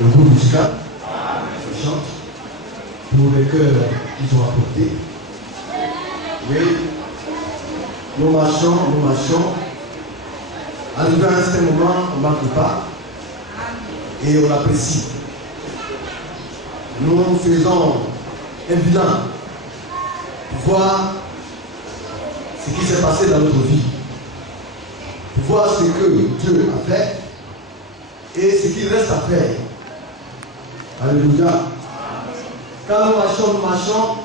le groupe musical chante pour les chœurs qu'ils ont apportés. Oui, nous marchons. Arrivé à un certain moment, on ne manque pas et on apprécie. Nous faisons un bilan pour voir ce qui s'est passé dans notre vie, pour voir ce que Dieu a fait et ce qu'il reste à faire. Alléluia. Quand nous marchons,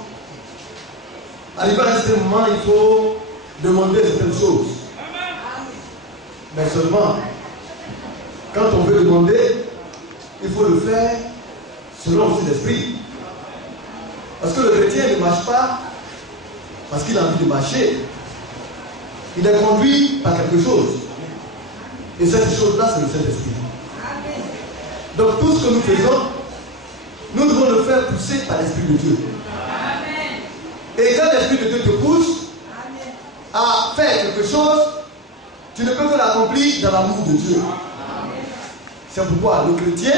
arrivé à un certain moment, il faut demander certaines choses. Mais seulement, quand on veut demander, il faut le faire selon son esprit. Parce que le chrétien ne marche pas parce qu'il a envie de marcher. Il est conduit par quelque chose. Et cette chose-là, c'est le Saint-Esprit. Donc tout ce que nous faisons, nous devons le faire pousser par l'Esprit de Dieu. Et quand l'Esprit de Dieu te pousse à faire quelque chose, tu ne peux que l'accomplir dans l'amour de Dieu. C'est pourquoi le chrétien,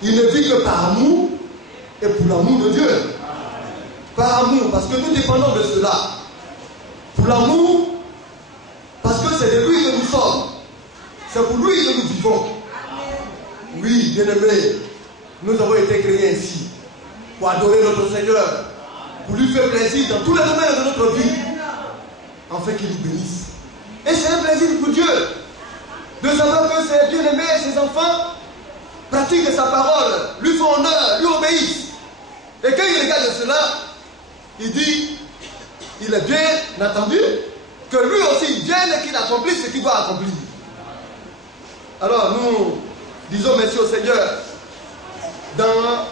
il ne vit que par amour et pour l'amour de Dieu. Par amour, parce que nous dépendons de cela. Pour l'amour, parce que c'est de lui que nous sommes. C'est pour lui que nous vivons. Oui, bien-aimés, nous avons été créés ainsi, pour adorer notre Seigneur, pour lui faire plaisir dans tous les domaines de notre vie, afin qu'il nous bénisse. Et c'est un plaisir pour Dieu de savoir que ses bien-aimés, ses enfants, pratiquent sa parole, lui font honneur, lui obéissent. Et quand il regarde cela, il dit, il est bien entendu que lui aussi vienne et qu'il accomplisse ce qu'il doit accomplir. Alors nous disons merci au Seigneur. Dans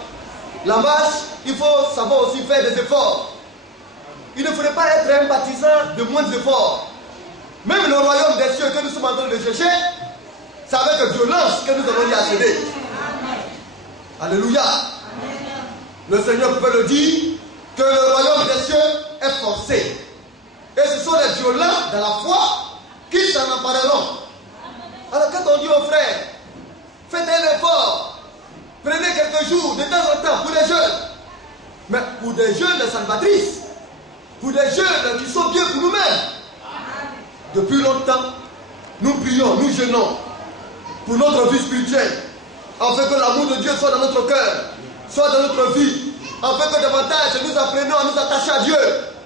la marche, il faut savoir aussi faire des efforts. Il ne faudrait pas être un partisan de moins d'efforts. Même le royaume des cieux que nous sommes en train de chercher, c'est avec violence que nous allons y accéder. Alléluia. Le Seigneur pouvait le dire que le royaume des cieux est forcé. Et ce sont les violents dans la foi qui s'en empareront. Alors quand on dit aux frères, faites un effort, prenez quelques jours de temps en temps pour les jeunes. Mais pour des jeunes salvatrices, pour des jeunes qui sont bien pour nous-mêmes. Depuis longtemps, nous prions, nous jeûnons pour notre vie spirituelle, afin que l'amour de Dieu soit dans notre cœur, soit dans notre vie, afin que davantage nous apprenions à nous attacher à Dieu,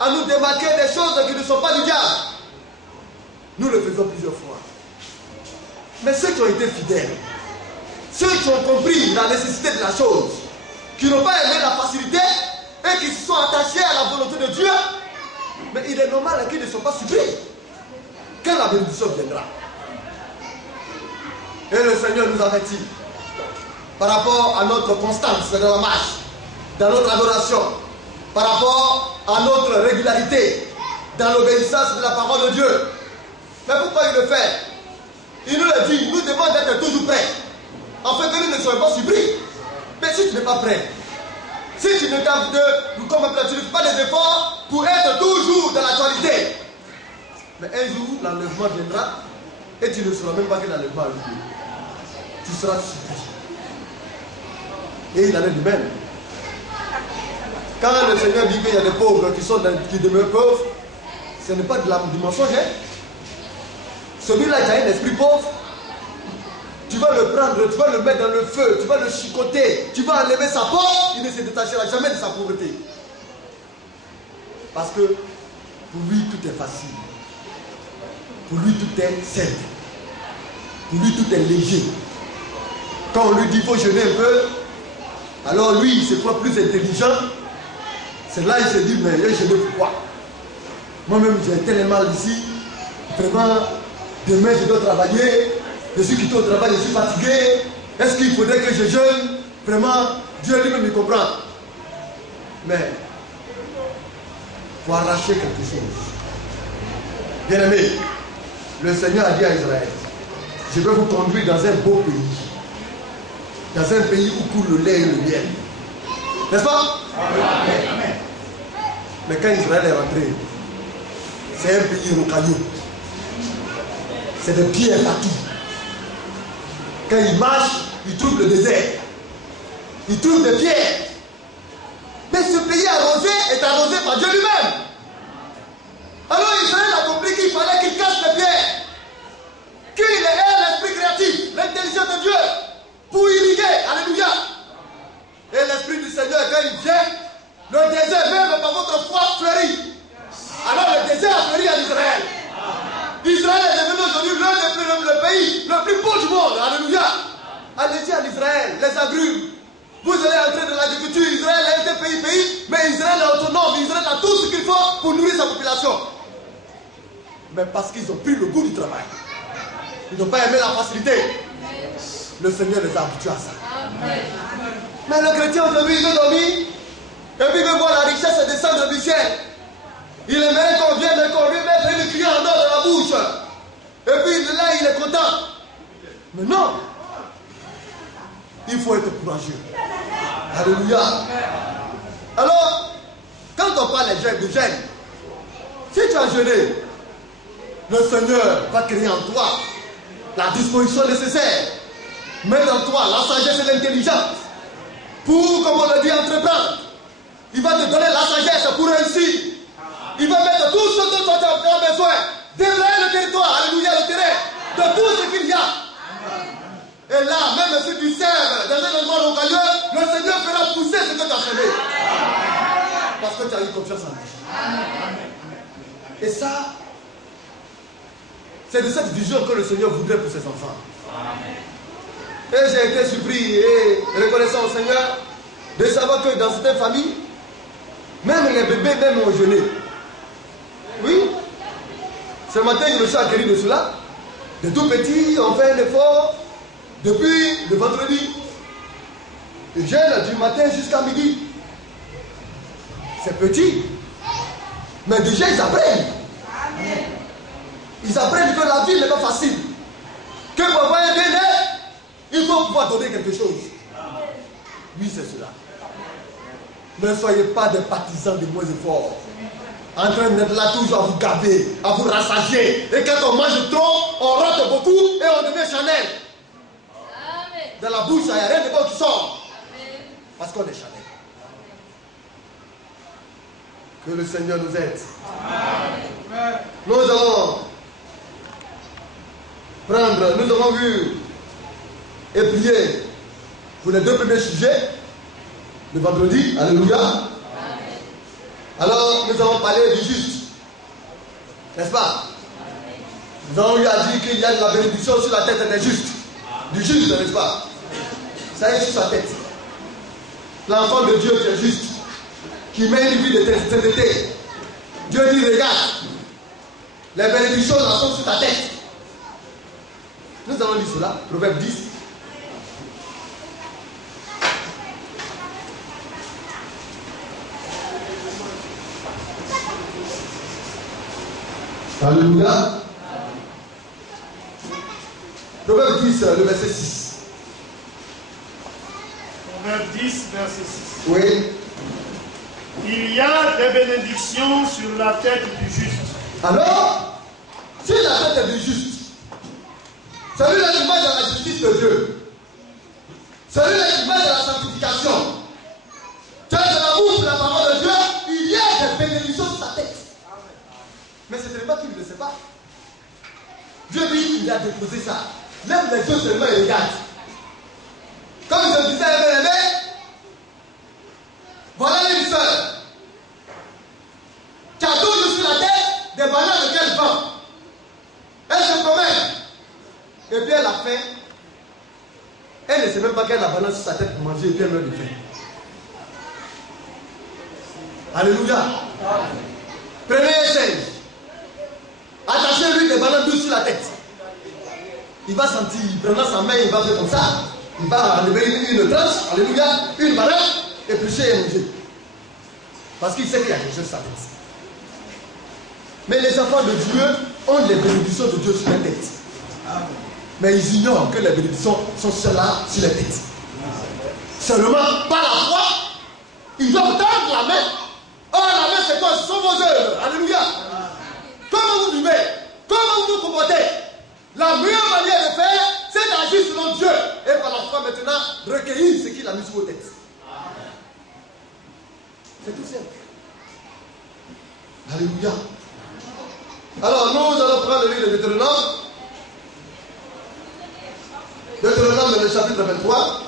à nous démarquer des choses qui ne sont pas du diable. Nous le faisons plusieurs fois. Mais ceux qui ont été fidèles, ceux qui ont compris la nécessité de la chose, qui n'ont pas aimé la facilité et qui se sont attachés à la volonté de Dieu, mais il est normal qu'ils ne sont pas surpris quand la bénédiction viendra. Et le Seigneur nous avertit par rapport à notre constance dans la marche, dans notre adoration, par rapport à notre régularité dans l'obéissance de la parole de Dieu. Mais pourquoi il le fait? Il nous le dit, il nous demande d'être toujours prêts, afin que nous ne soyons pas surpris. Mais si tu n'es pas prêt, si tu ne fais pas des efforts pour être toujours dans l'actualité, mais un jour l'enlèvement viendra et tu ne sauras même pas que l'enlèvement a eu lieu. Tu seras surpris. Et il en est de même. Quand le Seigneur dit qu'il y a des pauvres qui demeurent pauvres, ce n'est pas du mensonge. Hein? Celui-là qui a un esprit pauvre, tu vas le prendre, tu vas le mettre dans le feu, tu vas le chicoter, tu vas enlever sa peau, il ne se détachera jamais de sa pauvreté. Parce que pour lui tout est facile. Pour lui tout est simple. Pour lui tout est léger. Quand on lui dit qu'il faut jeûner un peu, alors lui il se croit plus intelligent. C'est là il se dit, mais je jeûne pourquoi? Moi-même j'ai tellement mal ici. Vraiment, demain je dois travailler. Je suis quitté au travail, je suis fatigué. Est-ce qu'il faudrait que je jeûne? Vraiment, Dieu lui-même me comprend. Mais, il faut arracher quelque chose. Bien aimé, le Seigneur a dit à Israël, je vais vous conduire dans un beau pays. Dans un pays où coule le lait et le miel. N'est-ce pas? Amen. Mais quand Israël est rentré, c'est un pays rocailleux. C'est des pierres partout. Quand il marche, ils trouvent le désert. Ils trouvent des pierres. Mais ce pays arrosé est arrosé par Dieu lui-même. Alors Israël a compris qu'il fallait qu'il casse les pierres. Qu'il ait l'esprit créatif, l'intelligence de Dieu pour irriguer. Alléluia. Et l'esprit du Seigneur, quand il vient, le désert même par votre foi fleurit. Alors le désert a fleuri en Israël. Israël est devenu aujourd'hui le pays le plus beau du monde. Alléluia. Allez-y en Israël, les agrumes. Vous allez entrer dans l'agriculture. Israël a été pays, mais Israël est autonome. Israël a tout ce qu'il faut pour nourrir sa population. Mais parce qu'ils ont pris le goût du travail. Ils n'ont pas aimé la facilité. Le Seigneur les a habitués à ça. Mais le chrétien aujourd'hui, il veut dormir. Et puis il veut voir la richesse descendre du ciel. Il aimerait qu'on vienne et qu'on lui mette une cuillère en or dans la bouche. Et puis là, il est content. Mais non. Il faut être courageux. Alléluia. Alors, quand on parle de gêne, si tu as jeûné, le Seigneur va créer en toi la disposition nécessaire. Mettre en toi la sagesse et l'intelligence. Pour, comme on le dit, entreprendre. Il va te donner la sagesse pour réussir. Il va mettre tout ce dont tu as besoin. Débrayer le territoire, alléluia, le terrain, de tout ce qu'il y a. Et là, même si tu serves dans un endroit localieux, le Seigneur fera pousser ce que tu as semé. Parce que tu as eu confiance en lui. Et ça, c'est de cette vision que le Seigneur voudrait pour ses enfants. Et j'ai été surpris et reconnaissant au Seigneur de savoir que dans certaines familles, même les bébés même ont jeûné. Oui. Ce matin, je me suis acquéri de cela. De tout petits, on fait un effort depuis le vendredi. Ils jeûnent du matin jusqu'à midi. C'est petit. Mais déjà, ils apprennent. Ils apprennent que la vie n'est pas facile. Que pour avoir un bien-être, il faut pouvoir donner quelque chose. Oui, c'est cela. Ne soyez pas des partisans des moins efforts. En train d'être là toujours à vous garder, à vous rassasier. Et quand on mange trop, on rentre beaucoup et on devient Chanel. Dans la bouche, il n'y a rien de bon qui sort. Parce qu'on est Chanel. Que le Seigneur nous aide. Nous allons prendre, nous avons vu et prier pour les deux premiers sujets. Le vendredi, alléluia. Alors, nous avons parlé du juste. N'est-ce pas? Nous avons eu à dire qu'il y a de la bénédiction sur la tête des justes. Du juste, n'est-ce pas? Ça est sur sa tête. L'enfant de Dieu qui est juste, qui met une vie de sainteté. Dieu dit, regarde, les bénédictions là sont sur ta tête. Nous allons lire cela, Proverbe 10. Alléluia. Proverbe 10, le verset 6. Proverbe 10, verset 6. Oui. Il y a des bénédictions sur la tête du juste. Alors, si la tête est du juste, celui-là qui va dans la justice de Dieu, celui-là qui va dans la sanctification, tu es dans l'amour pour la parole de Dieu, il y a des bénédictions sur ta tête. Mais ce n'est pas qu'il ne le sait pas. Dieu dit qu'il a déposé ça. Lève les yeux seulement et regarde. Comme je disais à mes aimés, voilà une sœur qui a toujours sur la tête des bananes de quel vent. Elle se promène. Et puis elle a faim. Elle ne sait même pas qu'elle a la banane sur sa tête pour manger et puis elle meurt de faim. Alléluia. Prenez un singe. Attachez-lui des bananes douces sur la tête. Il va sentir, il prendra sa main, il va faire comme ça. Il va enlever une tranche, alléluia, une banane, éplucher et manger. Parce qu'il sait qu'il y a quelque chose sur sa tête. Mais les enfants de Dieu ont les bénédictions de Dieu sur la tête. Mais ils ignorent que les bénédictions sont celles-là sur la tête. Seulement par la foi, ils doivent tendre la main. Or la main c'est quoi? Ce sont vos œuvres. Alléluia. Comment vous vivez? Comment vous vous comportez? La meilleure manière de faire, c'est agir selon Dieu et par la foi maintenant recueillir ce qu'il a mis sur vos têtes. C'est tout simple. Alléluia. Alors nous allons prendre le livre de Deutéronome. Deutéronome, le chapitre 23.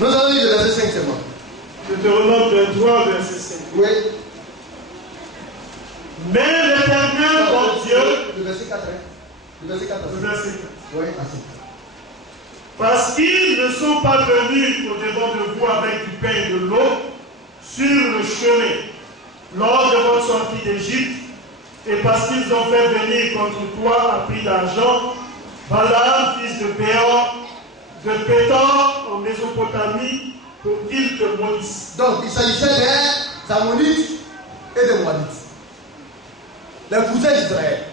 Nous allons lire le verset 5 seulement. Deutéronome 23, verset 5. Oui. Mais l'Éternel, ton Dieu, Le verset 4. Le verset 4. le verset 4. Oui, assez. Parce qu'ils ne sont pas venus au-devant de vous avec du pain et de l'eau sur le chemin lors de votre sortie d'Égypte, et parce qu'ils ont fait venir contre toi à prix d'argent Balaam, fils de Béor, de Pétor en Mésopotamie, pour qu'ils te maudissent. Donc il s'agissait des Ammonites et des Moabites, les cousins d'Israël.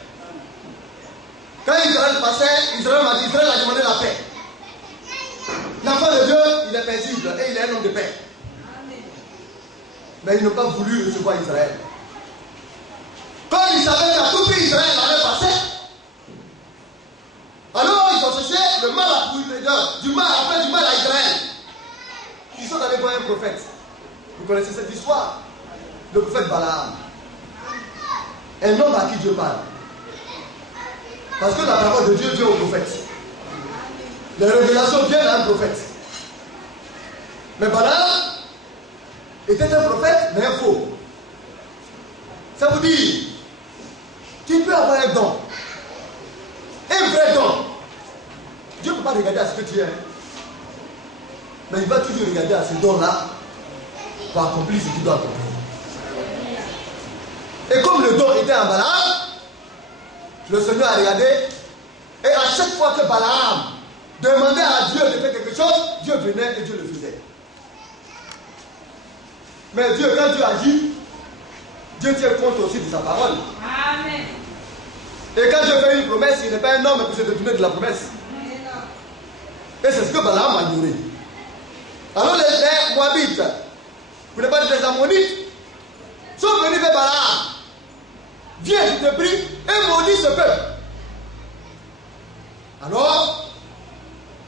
Quand Israël passait, Israël a demandé la paix. L'enfant de Dieu, il est paisible et il est un homme de paix. Mais ils n'ont pas voulu recevoir Israël. Quand ils savaient qu'à tout prix Israël allait passer, alors ils ont cherché le mal à du mal à faire du mal à Israël. Ils sont allés voir un prophète. Vous connaissez cette histoire? Le prophète Balaam. Un homme à qui Dieu parle. Parce que la parole de Dieu vient au prophète. Les révélations viennent à un prophète. Mais Balaam était un prophète, mais un faux. Ça vous dit, tu peux avoir un don. Un vrai don. Dieu ne peut pas regarder à ce que tu es. Mais il va toujours regarder à ce don-là pour accomplir ce qu'il doit accomplir. Et comme le don était en Balaam, le Seigneur a regardé. Et à chaque fois que Balaam demandait à Dieu de faire quelque chose, Dieu venait et Dieu le faisait. Mais Dieu, quand Dieu agit, Dieu tient compte aussi de sa parole. Amen. Et quand Dieu fait une promesse, il n'est pas un homme pour se détourner de la promesse. Et c'est ce que Balaam a ignoré. Alors les Moabites, vous ne pas des Ammonites, sont venus vers Balaam. Viens, je te prie, et maudis ce peuple. Alors,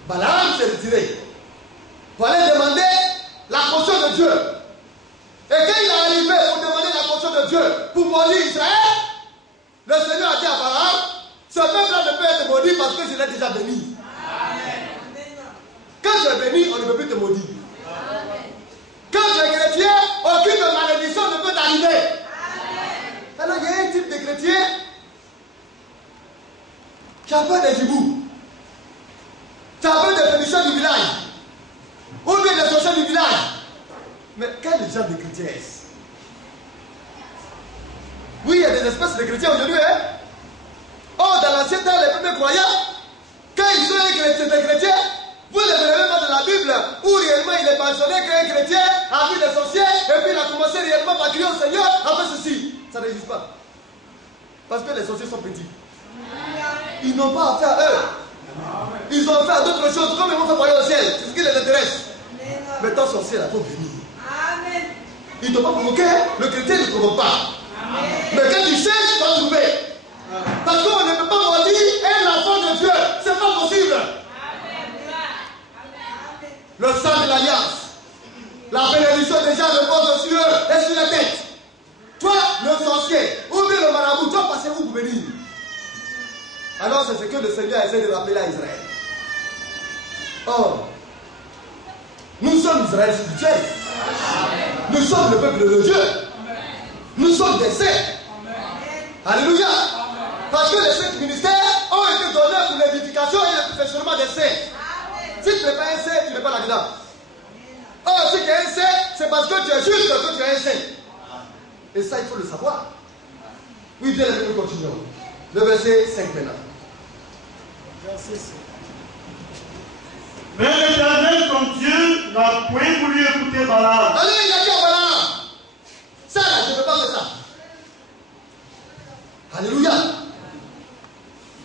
Balaam s'est retiré pour aller demander la portion de Dieu. Et quand il est arrivé pour demander la portion de Dieu pour maudire Israël, le Seigneur a dit à Balaam, ce peuple-là ne peut être maudit parce que je l'ai déjà béni. Amen. Quand tu es béni, on ne peut plus te maudire. Amen. Quand tu es chrétien, aucune malédiction ne peut t'arriver. Alors il y a un type de chrétien qui a peur des hiboux, qui a peur des féticheurs du village, ou bien des sorciers du village. Mais quel genre de chrétien est-ce? Oui, il y a des espèces de chrétiens aujourd'hui, hein? Oh, dans l'ancien temps, les premiers croyants, quand ils sont des chrétiens, vous ne verrez même pas dans la Bible où réellement il est mentionné qu'un chrétien a vu des sorciers et puis il a commencé réellement par crier au Seigneur à faire ceci. Ça n'existe pas. Parce que les sorciers sont petits. Ils n'ont pas affaire à eux. Ils ont affaire à d'autres choses, comme ils vont faire voyer au ciel. C'est ce qui les intéresse. Mais ton sorcier, là, il faut venir. Ils ne t'ont pas provoqué, le chrétien ne provoque pas. Mais quand tu cherches, tu vas trouver. Parce qu'on ne peut pas maudire un enfant de Dieu. C'est pas possible. Le sang de l'alliance. La bénédiction déjà repose sur eux et sur la tête. Toi, le sorcier, ou bien le marabout, toi, passez-vous pour bénir. Alors c'est ce que le Seigneur essaie de rappeler à Israël. Or, nous sommes Israël spirituel. Nous sommes le peuple de Dieu. Nous sommes des saints. Alléluia. Parce que les cinq ministères ont été donnés pour l'édification et le perfectionnement des saints. Si tu n'es pas un saint, tu n'es pas là-dedans. Or, si tu es un saint, c'est parce que tu es juste que tu es un saint. Et ça, il faut le savoir. Oui, bien, nous continuons. Le verset 5 maintenant. Verset 5. Mais l'Éternel, ton Dieu, n'a point voulu écouter Balaam. Alors, il a dit à Balaam, ça, là, je ne peux pas faire ça. Alléluia.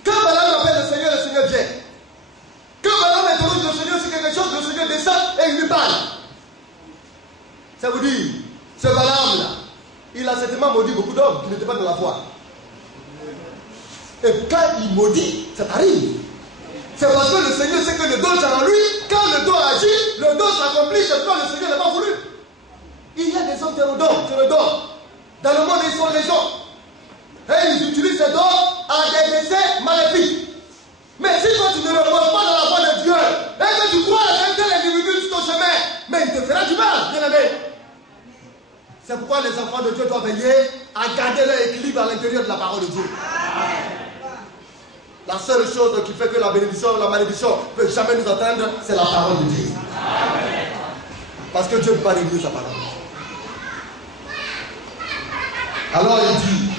Quand Balaam appelle le Seigneur vient. Quand Balaam interroge le Seigneur sur quelque il a certainement maudit beaucoup d'hommes qui n'étaient pas dans la foi. Et quand il maudit, ça arrive. C'est parce que le Seigneur sait que le don est en lui. Quand le don agit, le don s'accomplit, c'est quand le Seigneur n'a pas voulu. Il y a des hommes qui ont le don. Dans le monde, ils sont les gens. Et ils utilisent ces dons à des essais maléfiques. Mais si toi tu ne reposes pas dans la voie de Dieu, et que tu crois à un tel individu sur ton chemin, mais il te fera du mal, bien aimé. C'est pourquoi les enfants de Dieu doivent veiller à garder leur équilibre à l'intérieur de la parole de Dieu. La seule chose qui fait que la bénédiction ou la malédiction ne peut jamais nous atteindre, c'est la parole de Dieu. Parce que Dieu ne peut pas réduire sa parole. Alors il dit,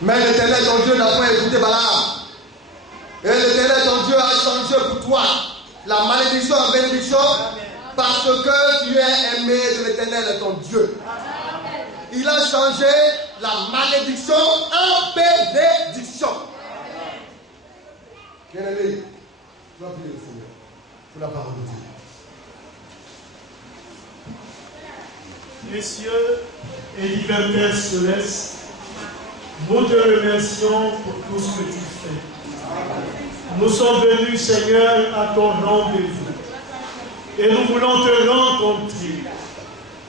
mais l'Éternel ton Dieu n'a point écouté Balaam. Et l'Éternel ton Dieu a changé pour toi la malédiction en bénédiction parce que tu es aimé de l'Éternel ton Dieu. Il a changé la malédiction en bénédiction. Bien-aimé, tu vas prier le Seigneur pour la parole de Dieu. Messieurs et divers Pères célestes, nous te remercions pour tout ce que tu fais. Nous sommes venus, Seigneur, à ton rendez-vous. Et nous voulons te rencontrer.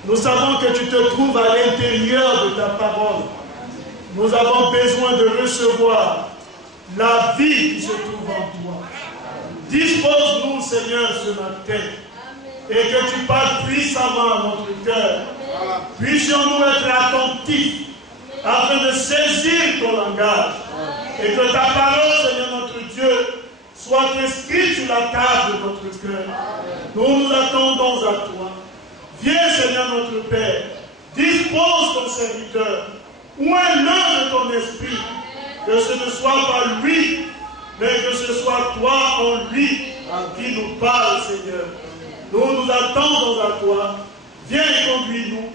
Nous savons que tu te trouves à l'intérieur de ta parole. Nous avons besoin de recevoir la vie qui se trouve en toi. Dispose-nous, Seigneur, ce matin. Et que tu parles puissamment à notre cœur. Puissions-nous être attentifs afin de saisir ton langage. Et que ta parole, Seigneur notre Dieu, soit inscrite sur la table de notre cœur. Nous nous attendons à toi. Viens, Seigneur notre Père, dispose ton serviteur, oins-le de ton esprit, que ce ne soit pas lui, mais que ce soit toi en lui qui nous parle, Seigneur. Nous nous attendons à toi. Viens et conduis-nous,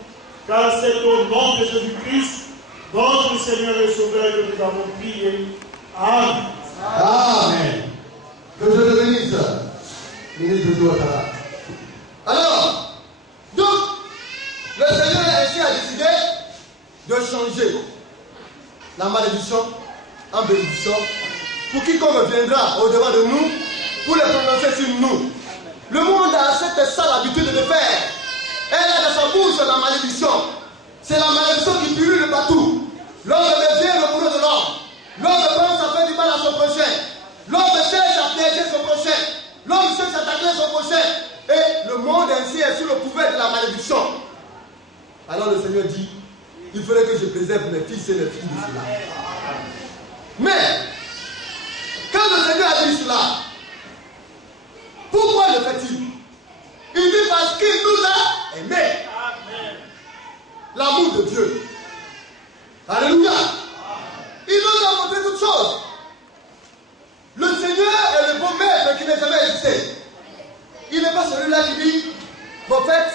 car c'est au nom de Jésus-Christ, notre Seigneur et Sauveur, que nous avons prié. Amen. Amen. Que Dieu te bénisse. Ministre de Dieu. Alors, donc, le Seigneur ainsi a décidé de changer la malédiction en bénédiction pour quiconque viendra au-devant de nous, pour les prononcer sur nous. Le monde a cette sale habitude de le faire. Elle a dans sa bouche la malédiction. C'est la malédiction qui pullule partout. L'homme devient le bourreau de l'homme. L'homme pense à faire du mal à son prochain. L'homme cherche à piéger son prochain. L'homme cherche à tacler son prochain. Et le monde ainsi est sous le pouvoir de la malédiction. Alors le Seigneur dit, il faudrait que je préserve mes fils et les filles de cela. Mais, quand le Seigneur a dit cela, pourquoi le fait-il? Il dit parce qu'il nous a aimés. L'amour de Dieu. Alléluia. Il nous a montré toutes choses. Le Seigneur est le bon maître qui n'a jamais existé. Il n'est pas celui-là qui dit, prophète,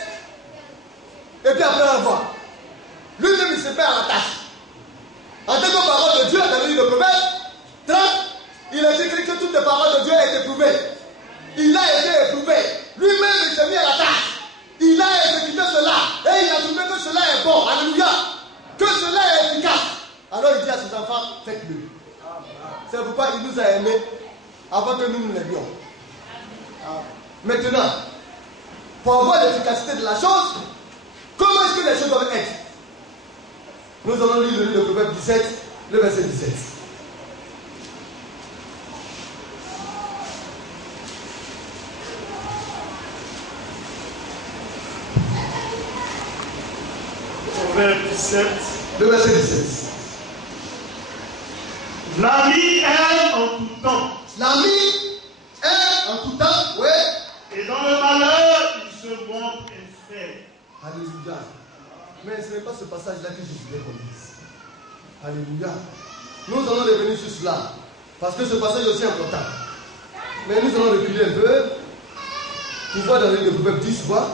et puis après on va. Lui-même il se fait à la tâche. En tant que parole de Dieu, dans le livre de Prophète 30, il a écrit que toutes les paroles de Dieu ont été prouvées. Il a été éprouvé. Lui-même il s'est mis à la tâche. Il a exécuté cela. Et il a trouvé que cela est bon. Alléluia. Que cela est efficace. Alors il dit à ses enfants, faites-le. C'est pourquoi il nous a aimés avant que nous l'aimions. Maintenant, pour avoir l'efficacité de la chose, comment est-ce que les choses doivent être? Nous allons lire le Proverbe 17, le verset 17. Proverbe 17. Le verset 17. L'ami aime en tout temps. L'ami aime en tout temps, oui. Et dans le malheur, il se montre infidèle. Alléluia. Mais ce n'est pas ce passage-là que je voulais qu'on dise. Alléluia. Nous allons revenir sur cela. Parce que ce passage est aussi important. Mais nous allons reculer un peu. Pour voir dans le livre de Proverbe 10, voir.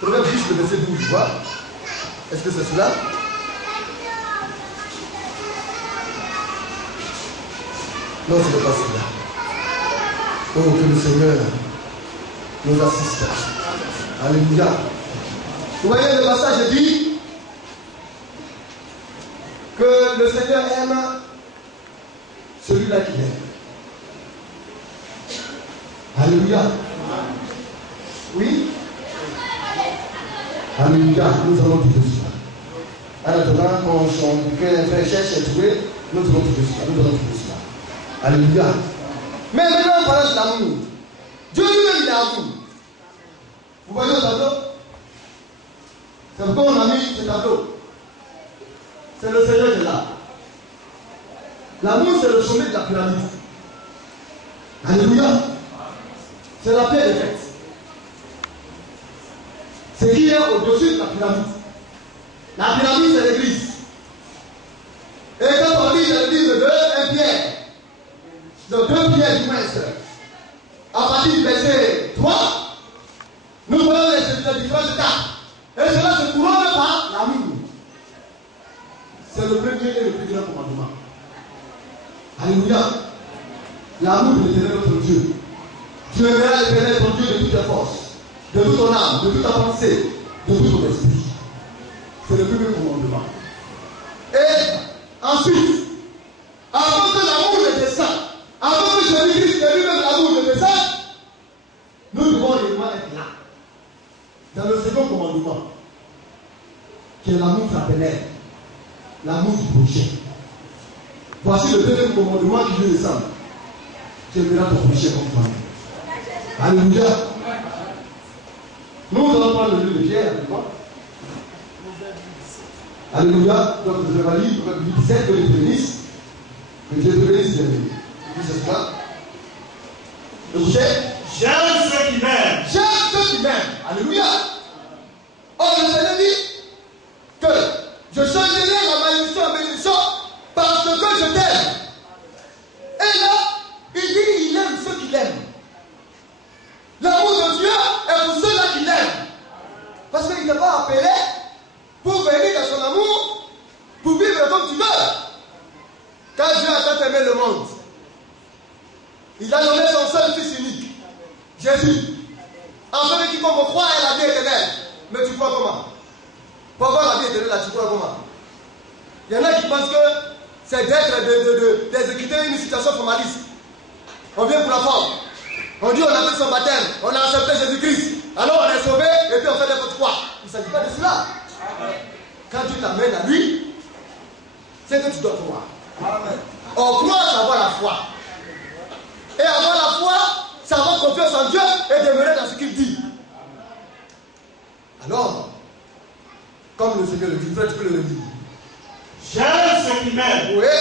Proverbe 10, le verset 12, voir. Est-ce que c'est cela? Non, ce n'est pas cela. Oh, que le Seigneur nous assiste. Alléluia. Vous voyez, le passage dit, que le Seigneur aime celui-là qu'il aime. Alléluia. Oui. Alléluia. Nous allons trouver cela. En attendant, quand son frère cherche à trouver, nous allons trouver cela. Nous allons trouver cela. Alléluia. Mais maintenant, on parle de l'amour. Dieu lui-même, il est amour. Vous voyez le tableau? C'est pourquoi on a mis ce tableau. C'est le Seigneur qui est là. L'amour, c'est le sommet de la pyramide. Alléluia. C'est la pierre de fête. C'est qui est au-dessus de la pyramide. La pyramide, c'est l'église. Et quand on lit l'église de 1 Pierre, de 2 Pierre du moins, à partir du verset 3, nous voyons les différentes étapes. Et cela se couronne par l'amour. C'est le premier et le plus grand commandement. Alléluia. L'amour de l'Éternel notre Dieu. Tu aimeras l'Éternel ton Dieu de toute ta force, de toute ton âme, de toute ta pensée, de tout ton esprit. C'est le premier commandement. Et ensuite, avant que l'amour ne descende, avant que Jésus-Christ ait lui-même l'amour ne descende, nous devons réellement être là. Dans le second commandement, qui est l'amour fraternel, l'amour du prochain. Voici le deuxième commandement qui lui descend. Tu aimeras ton prochain comme toi-même. Alléluia. Nous allons prendre le livre de Pierre avec moi. Alléluia. Donc je vais lire Proverbe 17, que Dieu te bénisse. Que Dieu te bénisse, bien aimé. C'est ça. Le prochain. J'aime ceux qui m'aiment. J'aime ceux qui m'aiment. Alléluia. Or, le Seigneur dit que je changerai la malédiction en bénédiction parce que je t'aime. Et là, il dit il aime ceux qui l'aiment. L'amour de Dieu est pour ceux-là qui l'aiment. Parce qu'il ne t'a pas appelé pour venir dans son amour, pour vivre comme tu veux. Quand Dieu a tant aimé le monde, il a donné son seul fils unique, Jésus. Afin que quiconque croit à la vie éternelle. Mais tu crois comment? Pour avoir la vie éternelle, tu crois comment? Il y en a qui pensent que c'est d'exécuter une situation formaliste. On vient pour la forme. On dit on a fait son baptême, on a accepté Jésus-Christ. Alors on est sauvé et puis on fait n'importe quoi. Il ne s'agit pas de cela. Quand tu t'amènes à lui, c'est que tu dois croire. On croit, c'est avoir la foi. Et avoir la foi, c'est avoir confiance en Dieu et demeurer dans ce qu'il dit. Alors, comme le Seigneur le dit, frère, tu peux le redire. J'aime ceux qui m'aiment. Oui.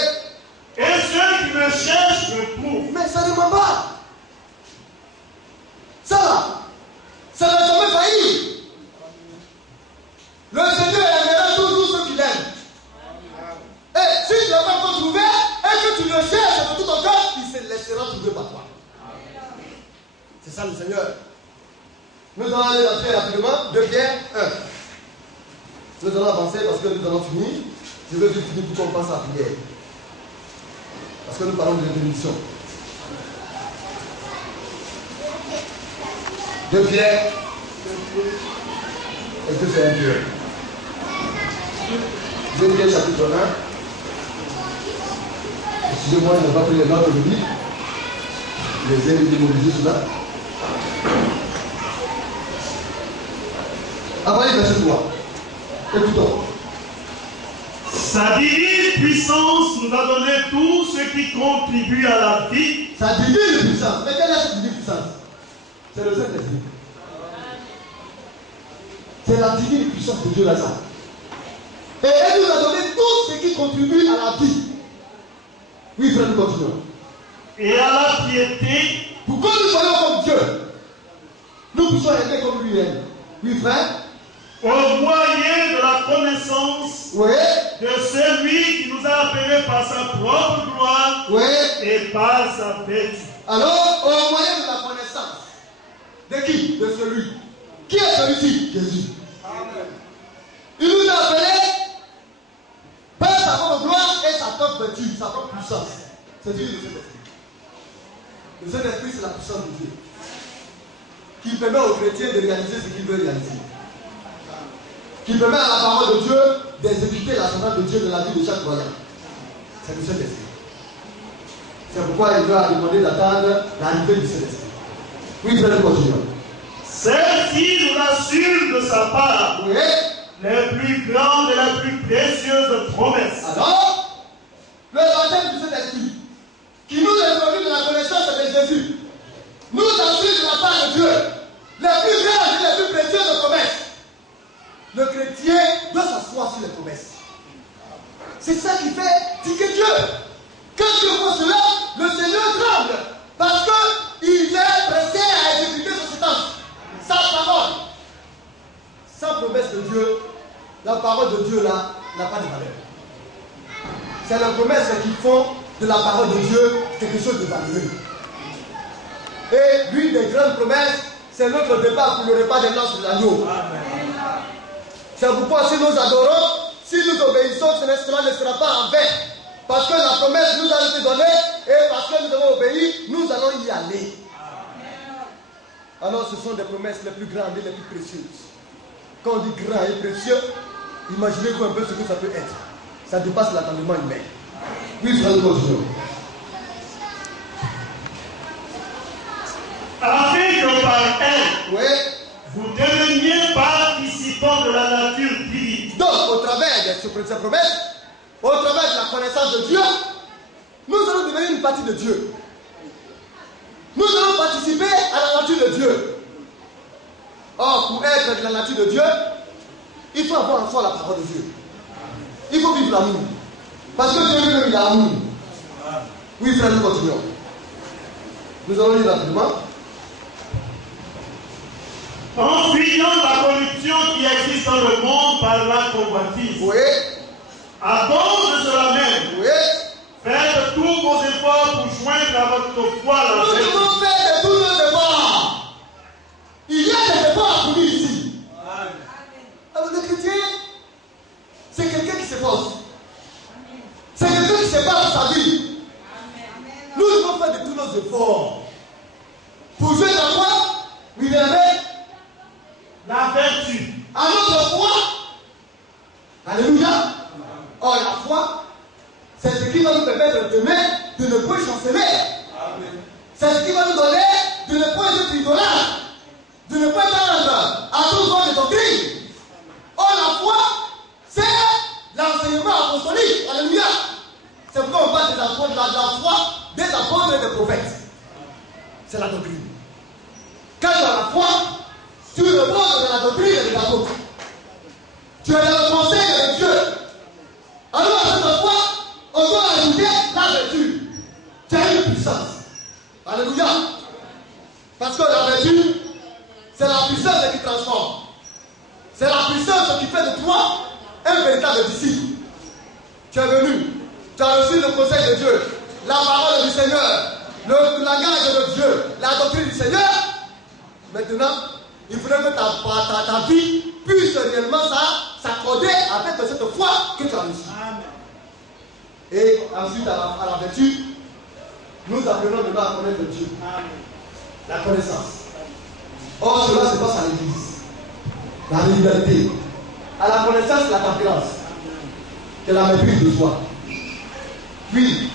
Et ceux qui me cherchent me trouvent. Mais ça ne ment pas. Ça n'a jamais failli. Le Seigneur aimera toujours ceux qui l'aiment. Et si tu ne l'as pas encore trouvé, et que tu le cherches de tout ton cœur, il se laissera trouver par toi. C'est ça le Seigneur. Nous allons aller dans Pierre rapidement, 2 Pierre 1. Nous allons avancer parce que nous allons finir. Je veux juste finir pour qu'on passe à la prière. Parce que nous parlons de bénédiction. 2 Pierre. Est-ce que c'est un Pierre? 2 Pierre chapitre 1. Excusez-moi, je n'ai pas pris les notes aujourd'hui. Les ai démobilisés cela. Avant les versets 3. Écoutons. Sa divine puissance nous a donné tout ce qui contribue à la vie. Sa divine puissance. Mais quelle est cette divine puissance? C'est le Saint-Esprit. C'est la divine puissance de Dieu là. Et elle nous a donné tout ce qui contribue à la vie. Oui, frère, nous continuons. Et à la piété. Pour que nous soyons comme Dieu, nous puissions aimer comme lui aime. Oui, frère. Au moyen de la connaissance, oui, de celui qui nous a appelés par sa propre gloire, oui, et par sa vertu. Alors, au moyen de la connaissance, de qui? De celui. Qui est celui-ci? Jésus. Amen. Il nous a appelés par sa propre gloire et sa propre vertu, sa propre puissance. C'est Dieu le Saint-Esprit. Le Saint-Esprit, c'est la puissance de Dieu qui permet aux chrétiens de réaliser ce qu'ils veulent réaliser. Qui qui permet à la parole de Dieu d'exécuter la sentence de Dieu dans la vie de chaque croyant. C'est le Saint-Esprit. C'est pourquoi il doit demander d'attendre l'arrivée du Saint-Esprit. Oui, frère, nous continuons. Celle-ci nous assure de sa part les plus grandes et les plus précieuses promesses. Alors, le baptême du Saint-Esprit, qui nous introduit dans la connaissance de Jésus, nous assure de la part de Dieu les plus grandes et les plus précieuses promesses. Le chrétien doit s'asseoir sur les promesses. C'est ça qui fait tiquer Dieu. Quand Dieu voit cela, le Seigneur tremble parce qu'il est pressé à exécuter son sentence. Sa parole. Sans promesse de Dieu, la parole de Dieu là n'a pas de valeur. C'est les promesses qui font de la parole de Dieu quelque chose de valeureux. Et l'une des grandes promesses, c'est notre départ pour le repas des noces de l'agneau. C'est pourquoi si nous adorons, si nous obéissons, cela ne sera pas en vain. Parce que la promesse nous a été donnée et parce que nous avons obéi, nous allons y aller. Alors ce sont des promesses les plus grandes et les plus précieuses. Quand on dit grand et précieux, imaginez-vous un peu ce que ça peut être. Ça dépasse l'entendement humain. Oui, frère, nous continuons. Afin que par elle, vous deveniez participants de la nature divine. Donc, au travers de ces promesses, au travers de la connaissance de Dieu, nous allons devenir une partie de Dieu. Nous allons participer à la nature de Dieu. Or, pour être de la nature de Dieu, il faut avoir en soi la parole de Dieu. Il faut vivre l'amour. Parce que Dieu lui-même, il a l'amour. Oui, frère, nous continuons. Nous allons lire rapidement. En fuyant la corruption qui existe dans le monde par la convoitise. Oui. À cause de cela même, faites tous vos efforts pour joindre à votre foi la vertu. Nous devons faire de tous nos efforts. Il y a des efforts pour nous ici. Alors le chrétien, c'est quelqu'un qui s'efforce. C'est quelqu'un qui se bat pour sa vie. Nous devons faire de tous nos efforts. Pour jouer la foi, oui, la vertu. À notre foi. Alléluia. Or, la foi, c'est ce qui va nous permettre demain de ne point chanceler. C'est ce qui va nous donner de ne point être idolâtre, de ne pas tendre à tout droit de doctrine. Or, la foi, c'est l'enseignement apostolique. Alléluia. C'est pourquoi on parle de la foi des apôtres et des prophètes. C'est la doctrine. Quand tu as la foi, tu reposes dans la doctrine des apôtres. Tu es dans le conseil de Dieu. Alors, à cette fois, on doit ajouter la vertu. Tu as une puissance. Alléluia. Parce que la vertu, c'est la puissance qui transforme. C'est la puissance qui fait de toi un véritable disciple. Tu es venu. Tu as reçu le conseil de Dieu, la parole du Seigneur, le langage de Dieu, la doctrine du Seigneur. Maintenant, il faudrait que ta vie puisse réellement s'accorder avec cette foi que tu as reçue. Et ensuite, à la vertu, nous apprenons maintenant à connaître Dieu. La connaissance. Or, cela se passe à l'église. La liberté. À la connaissance, la tempérance. C'est la maîtrise de soi. Oui.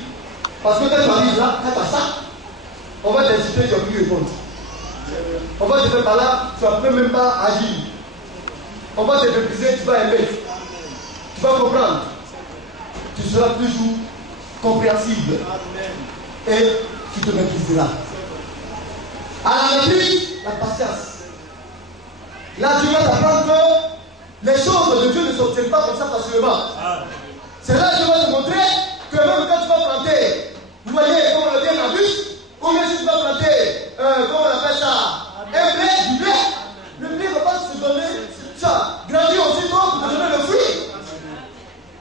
Parce que quand tu arrives là, quand tu as ça, on va t'inciter, tu vas plus répondre. On va te faire par là, tu ne vas même pas agir. On va te mépriser, tu vas aimer. Tu vas comprendre. Tu seras toujours compréhensible. Et tu te maîtriseras. À la maîtrise, la patience. Là, tu vas apprendre que les choses de Dieu ne s'obtiennent pas comme ça facilement. C'est là que je vais te montrer que même quand tu vas planter, vous voyez, comme on le dit en bus, ou même si tu vas planter, comment on appelle ça, un blé, du blé, le blé ne va pas se donner, ça, grandir aussi tôt pour te donner le fruit.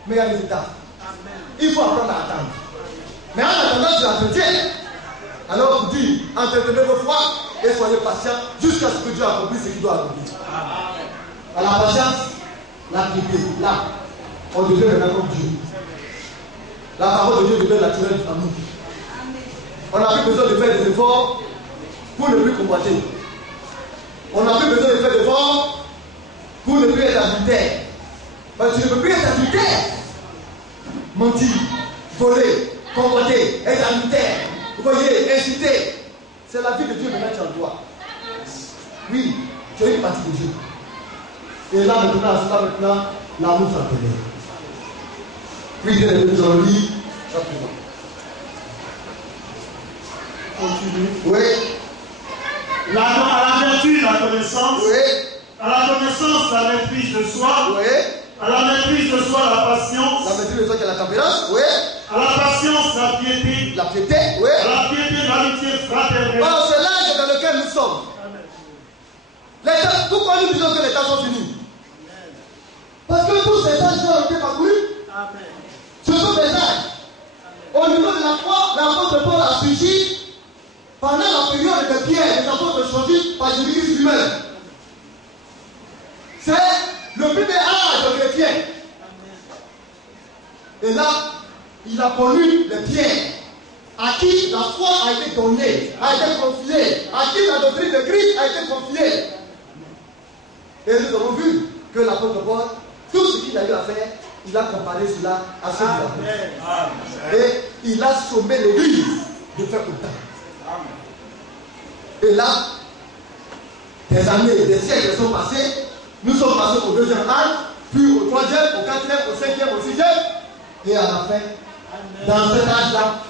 Mais il y a des étapes. Il faut apprendre à attendre. Mais en attendant, tu entretiens. Alors vous dites, entretenez vos foi et soyez patients jusqu'à ce que Dieu accomplisse ce qu'il doit accomplir. À la patience, la piété, là, on devient maintenant comme Dieu. La parole de Dieu devient naturelle à nous. On n'a plus besoin de faire des efforts pour ne plus combattre. On n'a plus besoin de faire d'efforts pour ne plus être adultère. Parce que tu ne peux plus être adultère. Mentir, voler, convoiter, être adultère. Vous voyez, inciter. C'est la vie de Dieu maintenant qui est en toi. Oui, tu es une partie de Dieu. Et là maintenant, l'amour fraternel. Oui, nous allons lire rapidement. Continue. Oui. À la vertu, la connaissance. Oui. À la connaissance, la maîtrise de soi. Oui. À la maîtrise de soi, la patience. La maîtrise de soi qui est la tempérance. Oui. À la patience, la piété. La piété. Oui. À la piété, l'amitié fraternelle. Alors c'est l'âge dans lequel nous sommes. Pourquoi nous disons que les temps sont finis? Parce que tous ces âges ont été parcourus. Ce sont des âges. Au niveau de la foi, l'apôtre Paul a suivi pendant la période de Pierre, les apôtres choisis par Jésus-Christ lui-même. C'est le premier âge de chrétien. Et là, il a connu les pierres à qui la foi a été donnée, a été confiée, à qui la doctrine de Christ a été confiée. Et nous avons vu que l'apôtre Paul, tout ce qu'il a eu à faire, il a comparé cela à ce qu'il a fait. Et il a sommé l'Église de faire autant. Et là, des années, des siècles sont passés. Nous sommes passés au deuxième âge, puis au troisième, au quatrième, au cinquième, au sixième. Et à la fin, dans cet âge-là,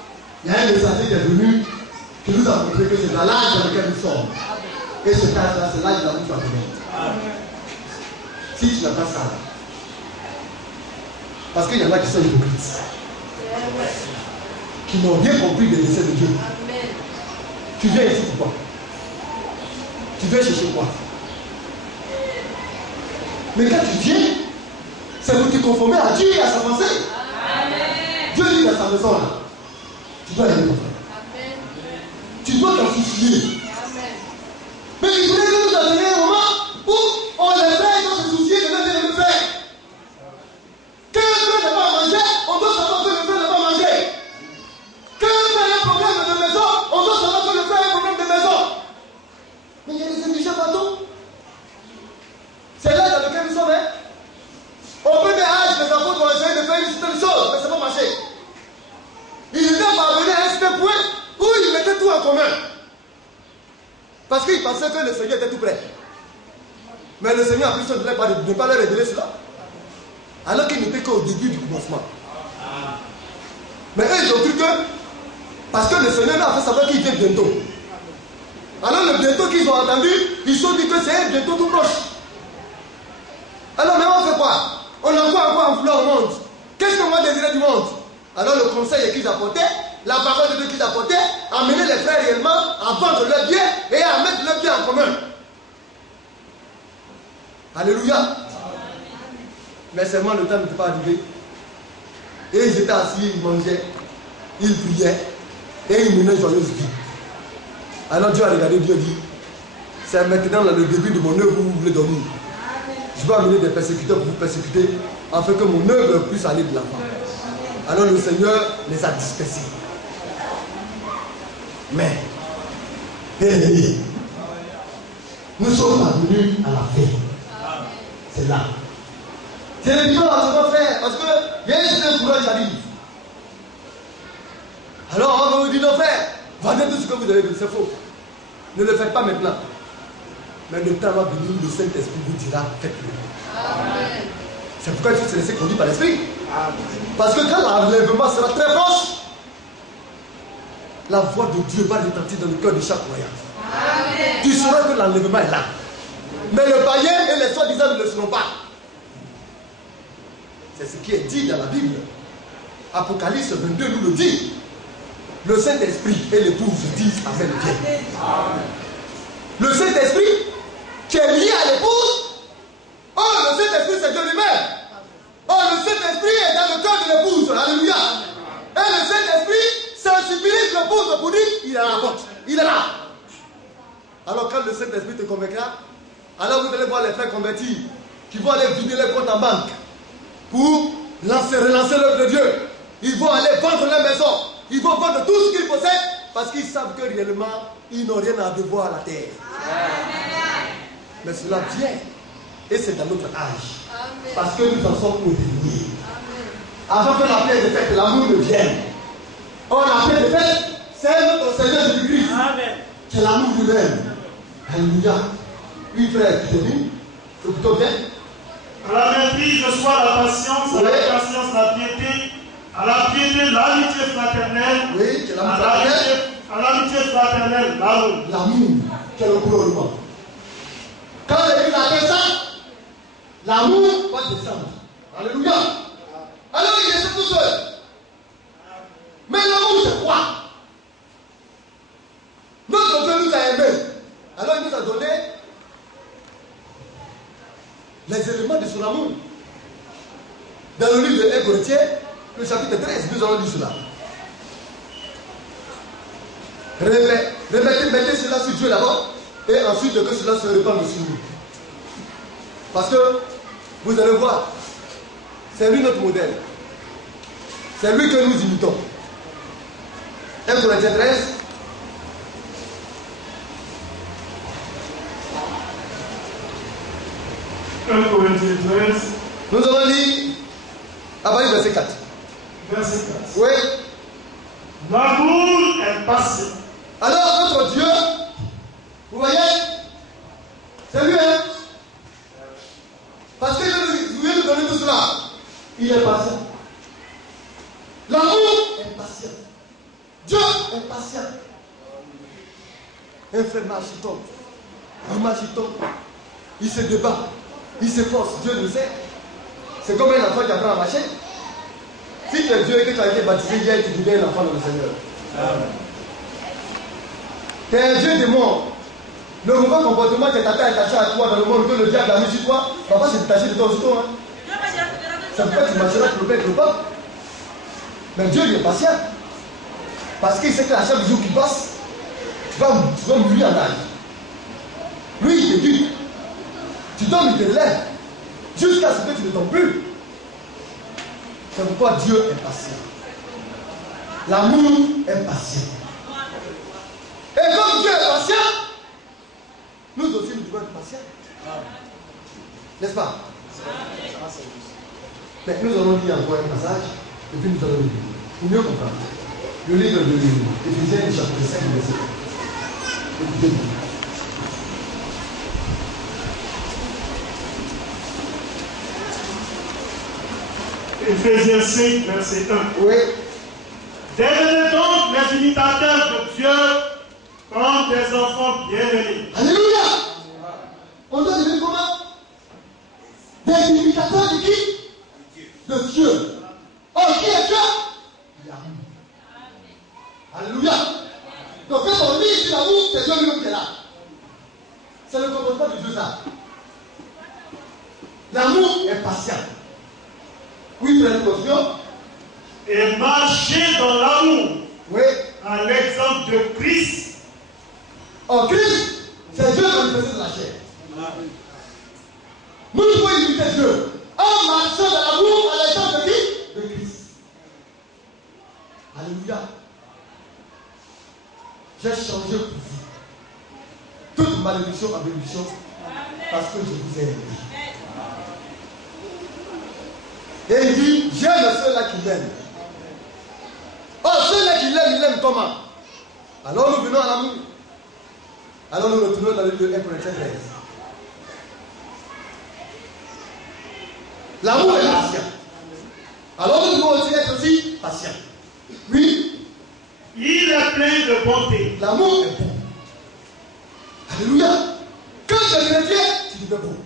il y a un messager qui est venu, qui nous a montré que c'est dans l'âge dans lequel nous sommes. Et cet âge-là, c'est l'âge de l'amour fraternel. Si tu n'as pas ça, parce qu'il y en a qui sont hypocrites, qui n'ont rien compris des essais de Dieu. Tu viens ici pourquoi? Tu viens chercher quoi? Mais quand tu viens, c'est pour te conformer à Dieu et à sa pensée. Dieu dit dans sa maison là, tu dois aimer ton frère. Tu dois t'en soucier. Mais il voulait que nous donnions un moment où on les frères doivent se soucier de leur bien le frère. Que le frère n'a pas à manger, on doit savoir que le frère n'a pas à manger. Que le frère a un problème de maison, on doit savoir que le frère a un problème de maison. Mais il y a des indigents partout. C'est là dans lequel nous sommes. Hein? Au premier âge, les apôtres ont essayé de faire une certaine chose, mais ça n'a pas marché. Ils étaient parvenus à un certain point où ils mettaient tout en commun. Parce qu'ils pensaient que le Seigneur était tout prêt. Mais le Seigneur a pris soin de ne pas leur révéler cela. Alors qu'il n'était qu'au début du commencement. Mais eux, ils ont cru que, parce que le Seigneur leur a fait savoir qu'il vient bientôt. Alors le bientôt qu'ils ont entendu, ils se sont dit que c'est un bientôt tout proche. Alors mais on fait quoi? On a quoi en vouloir au monde? Qu'est-ce qu'on va désirer du monde? Alors le conseil qu'ils apportaient, la parole de Dieu qu'ils apportaient, amener les frères réellement à vendre leurs biens et à mettre leurs biens en commun. Alléluia. Mais seulement le temps n'était pas arrivé. Et ils étaient assis, ils mangeaient, ils priaient et ils menaient joyeuse vie. Alors Dieu a regardé, Dieu dit, c'est maintenant le début de mon œuvre où vous voulez dormir. Je vais amener des persécuteurs pour vous persécuter afin que mon œuvre puisse aller de l'avant. Alors le Seigneur les a dispersés. Mais, nous sommes parvenus à la fin. C'est là. C'est le bilan à ce qu'on fait, parce qu'il y a un certain courage qui arrive. Alors on va vous dire, non frère, vendez tout ce que vous avez dit, c'est faux. Ne le faites pas maintenant. Mais le temps va venir, le Saint-Esprit vous dira, faites-le. C'est pourquoi il faut se laisser conduire par l'Esprit. Parce que quand l'enlèvement sera très proche, la voix de Dieu va retentir dans le cœur de chaque croyant. Tu sauras que l'enlèvement est là. Mais le païen et les soi-disant ne le seront pas. C'est ce qui est dit dans la Bible. Apocalypse 22 nous le dit. Le Saint-Esprit et l'épouse disent Amen. Le Saint-Esprit qui est lié à l'épouse. Oh, le Saint-Esprit c'est Dieu lui-même. Oh, le Saint-Esprit est dans le cœur de l'épouse. Alléluia. Et le Saint-Esprit sensibilise l'épouse pour dire il est à la porte. Il est là. Alors quand le Saint-Esprit te convaincra, alors vous allez voir les frères convertis qui vont aller vider les comptes en banque pour relancer l'œuvre de Dieu. Ils vont aller vendre leur maison. Ils vont vendre tout ce qu'ils possèdent parce qu'ils savent que réellement ils n'ont rien à devoir à la terre. Mais cela vient Et c'est dans notre âge. Amen. Parce que nous en sommes au dernier. Avant que la paix de fête, l'amour ne vienne. Or, la paix de fête, c'est notre Seigneur Jésus-Christ. C'est l'amour lui-même. Alléluia. Oui, frère, tu t'es dit? C'est plutôt bien. À la maîtrise de soi, la patience, à la patience, la piété, à la piété, l'amitié fraternelle, oui, c'est l'amour fraternel. À l'amitié fraternelle, l'amour. L'amour, quel couronnement. Quand l'Église a fait ça, l'amour va descendre. Alléluia. Alors il descend tout seul. Mais l'amour, c'est quoi? Notre Dieu nous a aimés. Alors il nous a donné les éléments de son amour. Dans le livre de 1 Corinthiens, le chapitre 13, nous allons lire cela. Mettez cela sur Dieu d'abord, et ensuite que cela se répande sur nous. Parce que, vous allez voir, c'est lui notre modèle. C'est lui que nous imitons. 1 Corinthiens 13. Nous allons lire à partir du verset 4. Verset 4. Oui. L'amour est patient. Alors, notre Dieu, vous voyez, c'est lui, hein? Parce que je viens de donner tout cela. Il est patient. L'amour est patient. Dieu est patient. Un frère marche, il tombe. Il marche, il tombe. Il se débat. Il s'efforce. Dieu le sait. C'est comme un enfant qui apprend à marcher. Si tu es Dieu et que tu as été baptisé hier, tu deviens un enfant de le Seigneur. Amen. Tu es un Dieu démon. Le mauvais comportement qui est attaché à toi dans le monde que le diable a mis sur toi, va pas se détacher de toi aussitôt. Hein. Ça peut être que tu marcheras pour le père, le pape. Mais Dieu il est patient. Parce qu'il sait que à chaque jour qui passe, tu vas mourir en âge. Lui, il te dit, tu tombes, il te relève, jusqu'à ce que tu ne tombes plus. C'est pourquoi Dieu est patient. L'amour est patient. Et comme Dieu est patient, nous aussi nous devons être patients. N'est-ce pas? Mais nous allons lire encore un passage, et puis nous allons lire. Pour mieux comprendre. Le livre de Éphésiens, chapitre 5, verset 1. Écoutez-moi. Éphésiens 5, verset 1. Oui. Devenez donc les imitateurs de Dieu comme des enfants bien-aimés. Alléluia. On doit devenir comment? Des imitateurs de qui? De Dieu. Oh, qui est Dieu? L'amour. Alléluia. Donc quand on dit ici l'amour, c'est Dieu lui-même qui est là. C'est le comportement de Dieu ça. L'amour est patient. Oui, frère, attention. Et marcher dans l'amour. Oui. À l'exemple de Christ. En Christ, c'est Dieu manifesté dans la chair. Nous devons imiter Dieu en marchant dans l'amour à l'exemple de qui? De Christ. Alléluia. J'ai changé pour vous. Toute malédiction en bénédiction parce que je vous ai aimé. Et il dit, j'aime ceux-là qui l'aiment. Oh, ceux-là qui l'aiment, ils l'aiment comment? Alors nous venons à l'amour. Alors nous retournons dans le livre de 1 Corinthiens 13. L'amour est patient. Alors nous devons aussi être aussi patients. Oui. Il est plein de bonté. L'amour est bon. Alléluia. Quand tu es chrétien, tu deviens bon.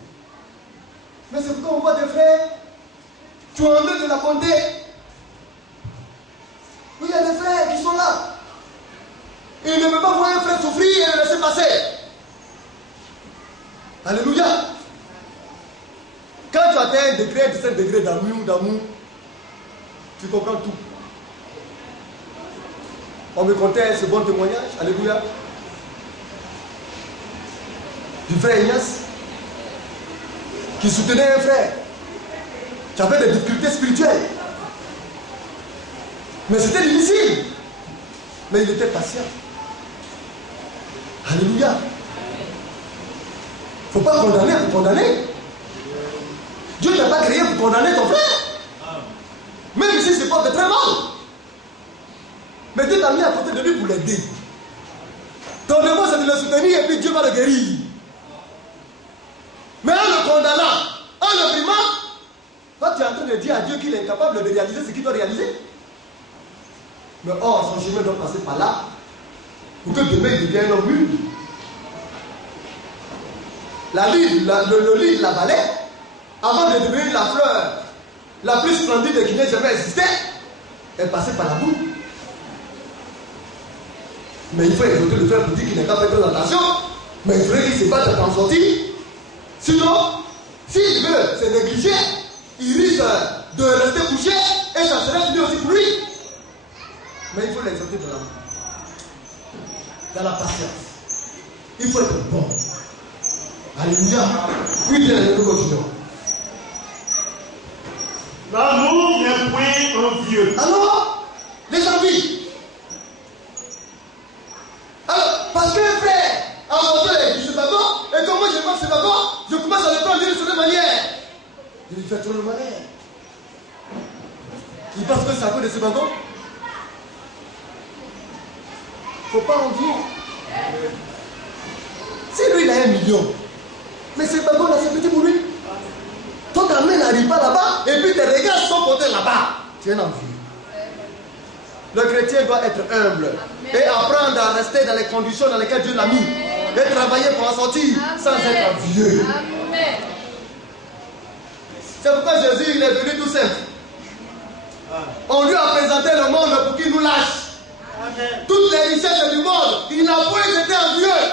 Mais c'est pourquoi on voit des frères, tu en veux de la bonté. Oui, il y a des frères qui sont là. Ils ne peuvent pas voir un frère souffrir et le laisser passer. Alléluia. Quand tu atteins un degré, 17 degrés d'amour, tu comprends tout. On me contait ce bon témoignage, alléluia, du frère Ignace, qui soutenait un frère qui avait des difficultés spirituelles. Mais c'était difficile. Mais il était patient. Alléluia. Il ne faut pas condamner pour condamner. Dieu ne t'a pas créé pour condamner ton frère. Même si c'est pas de très mal. Mais Dieu t'a mis à côté de lui pour l'aider. Ton devoir c'est de le soutenir et puis Dieu va le guérir. Mais en le condamnant, en le brimant, toi tu es en train de dire à Dieu qu'il est incapable de réaliser ce qu'il doit réaliser. Mais or, son chemin doit passer par là pour que demain il devienne un homme mûr. Le lit de la vallée, avant de devenir la fleur la plus splendide qui n'ait jamais existé, elle passait par la boue. Mais il faut écouter le frère pour dire qu'il n'est pas fait très attention, mais il faudrait qu'il se batte pour en sortir. Sinon, s'il veut se négliger, il risque de rester couché et ça serait fini aussi pour lui. Mais il faut l'exhorter dans la patience. Il faut être bon. Alléluia. Oui, bien, nous continuons. L'amour n'est point envieux. Alors, les envies. Alors, parce qu'un frère a monté ce bâton, et comme moi je marche ce bâton, je commence à le prendre d'une certaine manière. Je lui fais trop le malheur. Il pense que c'est à cause de ce bâton. Faut pas en dire. Si lui il a 1 million, mais ce bâton là c'est petit pour lui. Toi ta main n'arrive pas là-bas, et puis tes regards sont portés là-bas. Tu es un envieux. Le chrétien doit être humble et apprendre à rester dans les conditions dans lesquelles Dieu l'a mis et travailler pour en sortir sans être envieux. C'est pourquoi Jésus il est venu tout simple. On lui a présenté le monde pour qu'il nous lâche. Toutes les richesses du monde, il n'a point été envieux.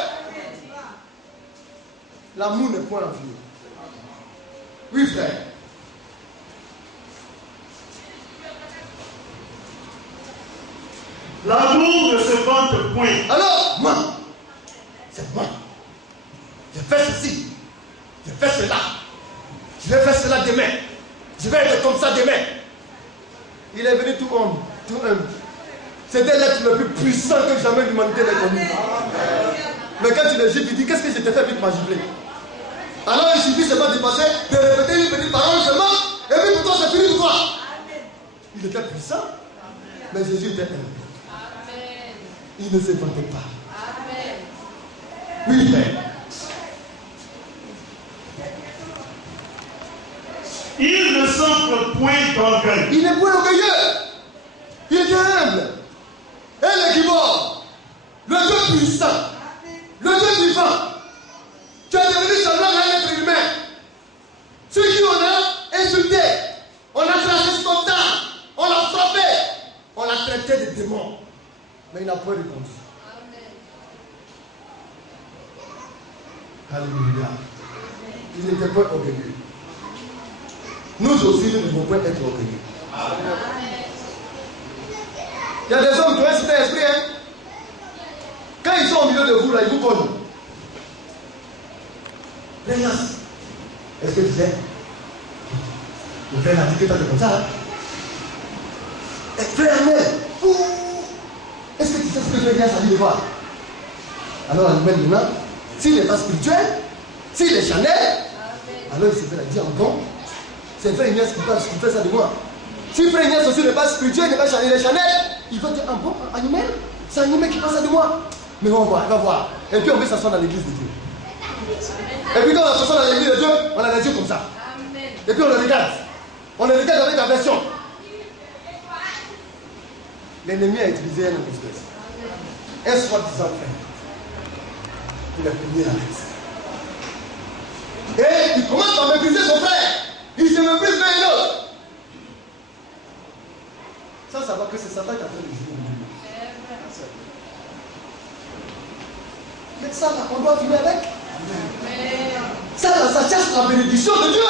L'amour n'est point envieux. Oui, frère. L'amour ne se vante point. Alors, moi, c'est moi. Je fais ceci. Je fais cela. Je vais faire cela demain. Je vais être comme ça demain. Il est venu tout homme, tout humble. C'était l'être le plus puissant que jamais l'humanité n'ait connu. Mais quand tu le gifles, il dit qu'est-ce que je t'ai fait vite m'a giflé. Alors il suffit seulement de passer, de répéter une petite parole seulement, et puis pour toi c'est fini pour toi. Il était puissant, mais Jésus était humble. Il ne se vantait pas. Oui, mais Il ne s'enfle point d'orgueil. il n'est point orgueilleux. Il était humble. Et l'équivoque, le Dieu puissant, le Dieu vivant, tu es devenu seulement un être humain. Ceux qui on a insulté, on a tracé son temps, on l'a frappé, on l'a traité de démon. Mais il n'a point répondu. Alléluia. Il n'était pas orgueilleux. Nous aussi, nous ne devons pas être orgueilleux. Il y a des hommes qui ont un certain esprit. Hein? Quand ils sont au milieu de vous, là, ils vous posent. Présence. Est-ce que tu sais? Le frère m'a dit que tu es comme ça. Hein? Frère, mais. Est-ce que tu sais ce que je viens à dire de voir? Alors, maintenant, s'il n'est pas spirituel, s'il est charnel, alors il se fait la dire encore. C'est frère Ignace qui fait ça de moi. Si frère Ignace aussi n'est pas spirituel, n'est pas charnel, il est charnel, il va dire un bon animal, c'est un animal qui fait ça de moi. Mais on va voir. Et puis on veut s'asseoir dans l'église de Dieu. Et puis quand on s'assoit dans l'église de Dieu, on a les yeux comme ça. Et puis on le regarde. On le regarde avec aversion. L'ennemi a utilisé un espèce. Un soi-disant frère. Il a pris la tête. Et il commence à mépriser son frère. Il se méprise l'un et l'autre. Sans savoir que c'est Satan qui a fait le jour. Mais ça, là, on doit vivre avec. Ça, là, ça cherche la bénédiction de Dieu.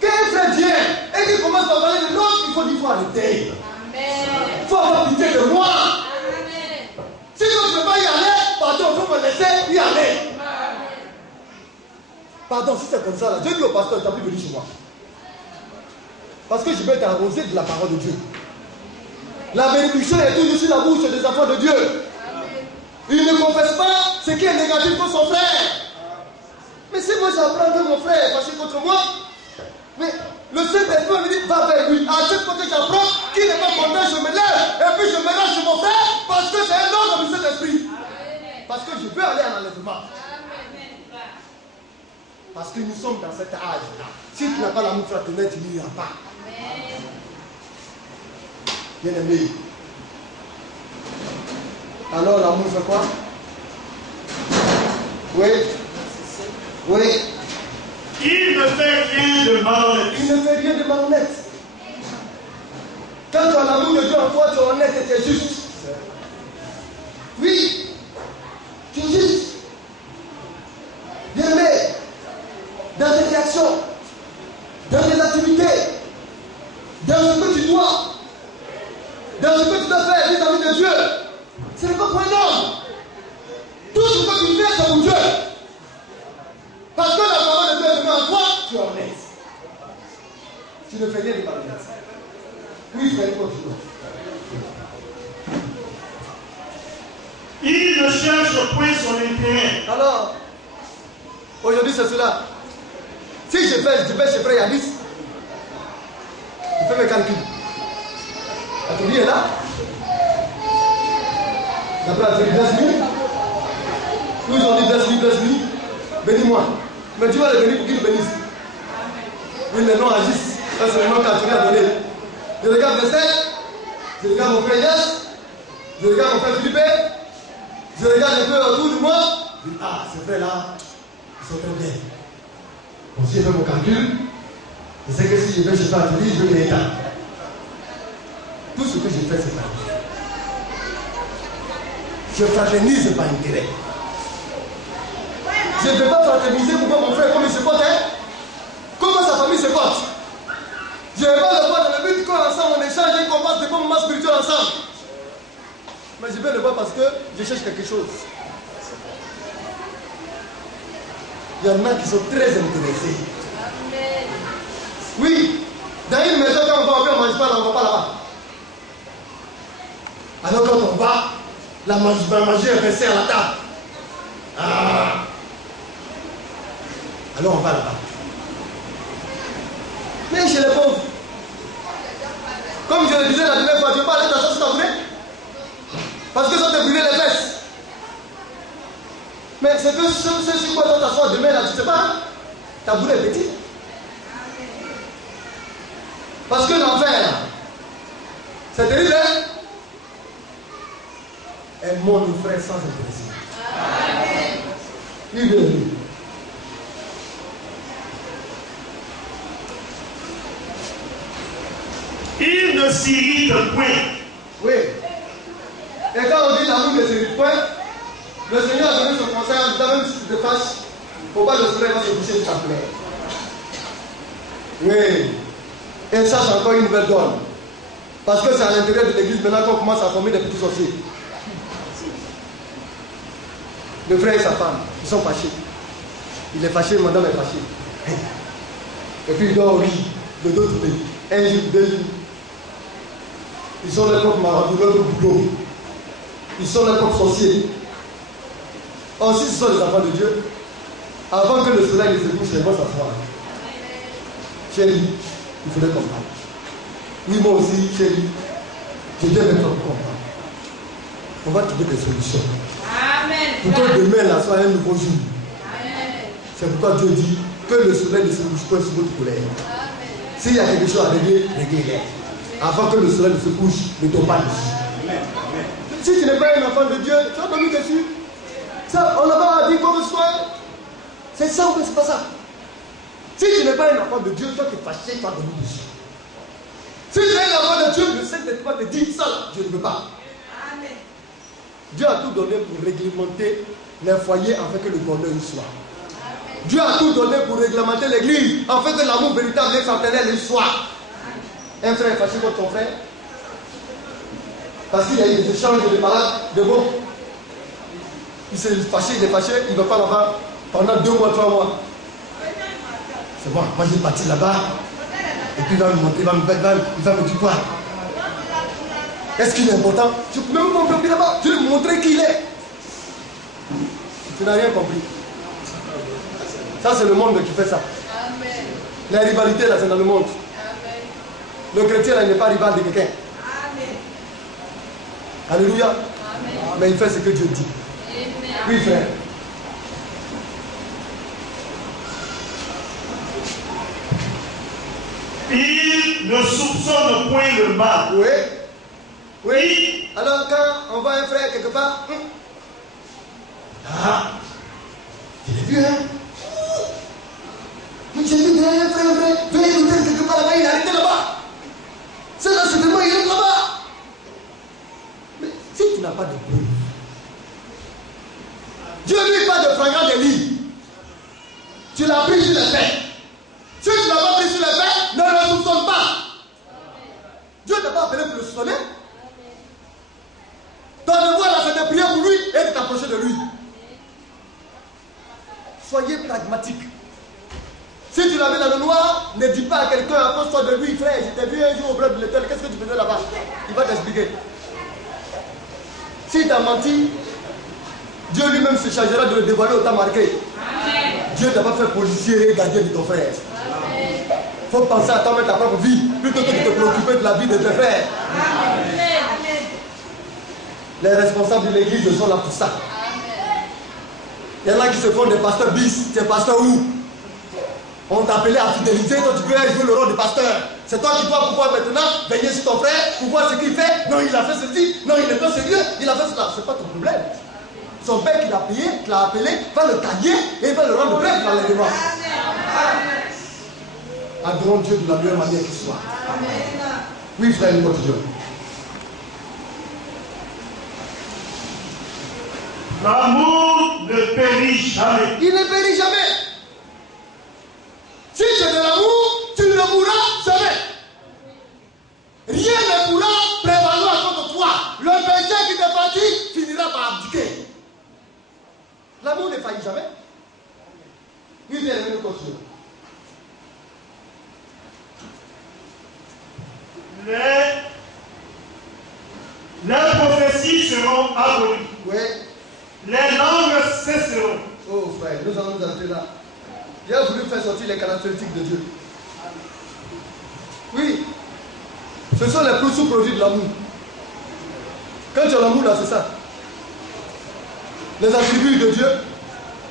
Quand un frère vient et qu'il commence à parler de l'autre, il faut dire, il faut arrêter. Il faut avoir pitié de moi. Si je ne peux pas y aller, pardon, il faut me laisser y aller. Pardon, si c'est comme ça, là, je dis au pasteur, tu n'as plus venu chez moi. Parce que je vais t'arroser de la parole de Dieu. La bénédiction est toujours sur la bouche des enfants de Dieu. Il ne confesse pas ce qui est négatif pour son frère. Mais si moi j'apprends que mon frère est fâché contre moi, mais le Saint-Esprit me dit va vers lui. À chaque fois que j'apprends qu'il n'est pas content, je me lève et puis je me lâche sur mon frère parce que c'est un ordre du Saint-Esprit. Parce que je veux aller à l'enlèvement. Parce que nous sommes dans cet âge-là. Si tu n'as pas l'amour fraternel, tu n'iras pas. Bien aimé. Alors l'amour fait quoi? Oui. Oui. Il ne fait rien de malhonnête. Il ne fait rien de malhonnête. Quand tu as l'amour de Dieu en toi, tu es honnête et tu es juste. Oui. Tu es juste. Bien aimé. Dans tes actions, dans tes activités, dans ce que tu dois, dans ce que tu dois faire vis-à-vis de Dieu, ce n'est pas pour un homme. Tout ce que tu fais, c'est pour Dieu. Parce que la parole de Dieu est venue en toi, tu es honnête. Tu ne fais rien de malhonnête. Oui, frère, continue. Il ne cherche point son intérêt. Alors, aujourd'hui c'est cela. Si je vais chez frère Yabis, je fais mes calculs. La tribu est là. D'après la tribu, blesse-lui. Nous ils ont dit blesse-lui. Bénis-moi. Mais tu vas le bénir pour qu'il le bénisse. Oui, les noms agissent. Ça, c'est le nom qu'Anthony a donné. Je regarde Blessel. Je regarde mon frère Yass. Je regarde mon frère Philippe. Je regarde un peu autour de moi. Je dis, ah, ces frères-là, ils sont très bien. Bon, si je fais mon calcul, je sais que si je vais chez Anthony, je vais l'état. Tout ce que je fais, c'est pas. Je fraternise par intérêt. Je ne vais pas fraterniser pour voir mon frère comme il se porte, hein? Comment sa famille se porte. Je ne vais pas le voir dans le but qu'ensemble on échange et qu'on passe des bons moments spirituels ensemble. Mais je vais le voir parce que je cherche quelque chose. Il y en a qui sont très intéressés. Oui, dans une maison, quand on va, on ne mange pas là, on ne va pas là-bas. Alors quand on va, la manger est versée à la table. Ah. Alors on va là-bas. Mais chez les pauvres, comme je le disais la dernière fois, tu ne veux pas aller t'asseoir sur ta brûlée? Parce que ça te brûlait les fesses. Mais c'est que ce sur quoi tu vas t'asseoir demain là, tu ne sais pas, hein? Ta brûlée est petite. Parce que l'enfer, c'est terrible, hein? Aimons nos frères sans intéresser. Amen. Oui. Il ne s'irrite point. Oui. Et quand on dit l'amour ne s'irrite point, le Seigneur a donné son conseil en disant même si tu te fâches, il ne faut pas le soleil va se coucher sur ta plaie. Oui. Et ça, c'est encore une nouvelle donne. Parce que c'est à l'intérieur de l'église maintenant qu'on commence à former des petits sorciers. Le frère et sa femme, ils sont fâchés. Il est fâché, madame est fâchée. Et puis il doit au lit, de deux tournées. Un jour, 2 jours. Ils sont les propres marabouts, leur boulot. Ils sont les propres sorciers. Or, si ce sont les enfants de Dieu, avant que le soleil ne se couche, ils vont s'asseoir. Chérie, il faudrait comprendre. Oui, moi aussi, chérie, je viens maintenant comprendre. On va trouver des solutions. Amen. Pour que demain, là, soit un nouveau jour. Amen. C'est pourquoi Dieu dit que le soleil ne se couche pas sur votre colère. S'il y a quelque chose à régler, réglez-les. Avant que le soleil ne se couche, ne tombe pas dessus. Si tu n'es pas un enfant de Dieu, tu vas tomber dessus. Ça, on n'a pas dit quoi que ce soit. C'est simple, c'est pas ça. Si tu n'es pas un enfant de Dieu, toi tu es fâché, tu vas tomber dessus. Si tu es un enfant de Dieu, le Saint-Esprit te dit ça, je ne veux pas. Amen. Dieu a tout donné pour réglementer les foyers afin que le bonheur y soit. Amen. Dieu a tout donné pour réglementer l'église afin que l'amour véritable et fraternel y soit. Un frère est fâché contre son frère parce qu'il y a eu des échanges de malades, de mots. Il s'est fâché, il est fâché, il ne va pas là-bas pendant 2 mois, 3 mois. C'est bon, moi j'ai parti là-bas. Et puis il va me montrer, il va me dire quoi? Est-ce qu'il est important? Je peux même pas compris là-bas. Je vais lui montrer qui il est. Tu n'as rien compris. Ça, c'est le monde qui fait ça. Amen. La rivalité, là, c'est dans le monde. Amen. Le chrétien, là, il n'est pas rival de quelqu'un. Amen. Alléluia. Amen. Mais il fait ce que Dieu dit. Amen. Oui, frère. Il ne soupçonne point le mal. Oui. Oui. Alors, quand on voit un frère quelque part, ah, tu l'as vu, hein? Mais j'ai vu un frère, viens écouter quelque part là-bas, il est arrêté là-bas. C'est là, c'est vraiment, il est là-bas. Mais si tu n'as pas de preuve, Dieu lui parle de flagrant délit. Tu l'as pris sur les faits. Si tu ne l'as pas pris sur les faits, ne le soupçonne pas. Dieu ne t'a pas appelé pour le soupçonner. Ton devoir là, c'est de prier pour lui et de t'approcher de lui. Soyez pragmatique. Si tu l'avais dans le noir, ne dis pas à quelqu'un, approche-toi de lui, frère, je t'ai vu un jour au bled de l'Éternel, qu'est-ce que tu faisais là-bas? Il va t'expliquer. S'il t'a menti, Dieu lui-même se chargera de le dévoiler au temps marqué. Amen. Dieu ne t'a pas fait policier et gardien de ton frère. Il faut penser à toi-même ta propre vie, plutôt que de te préoccuper de la vie de tes frères. Amen. Les responsables de l'église sont là pour ça. Il y en a qui se font des pasteurs bis. C'est pasteur où? On t'a appelé à fidéliser, toi tu peux jouer le rôle de pasteur. C'est toi qui dois pouvoir maintenant veiller sur ton frère, pour voir ce qu'il fait. Non, il a fait ceci, non, il n'est pas sérieux, il a fait cela. C'est pas ton problème. Son père qui l'a payé, qui l'a appelé, va le tailler et va le rendre prêt par les devoirs. Adorons Dieu de la meilleure manière qu'il soit. Oui, frère, nous continuons. L'amour ne périt jamais. Il ne périt jamais. Si tu as de l'amour, tu ne mourras jamais. Rien ne pourra prévaloir contre toi. Le péché qui te fatigue finira par abdiquer. L'amour ne faillit jamais. Oui, bien, nous continuons. Les prophéties seront abolies. Oui. Les langues cesseront. Oh frère, nous allons nous entrer là. Il a voulu faire sortir les caractéristiques de Dieu. Oui. Ce sont les plus sous-produits de l'amour. Quand tu as l'amour là, c'est ça. Les attributs de Dieu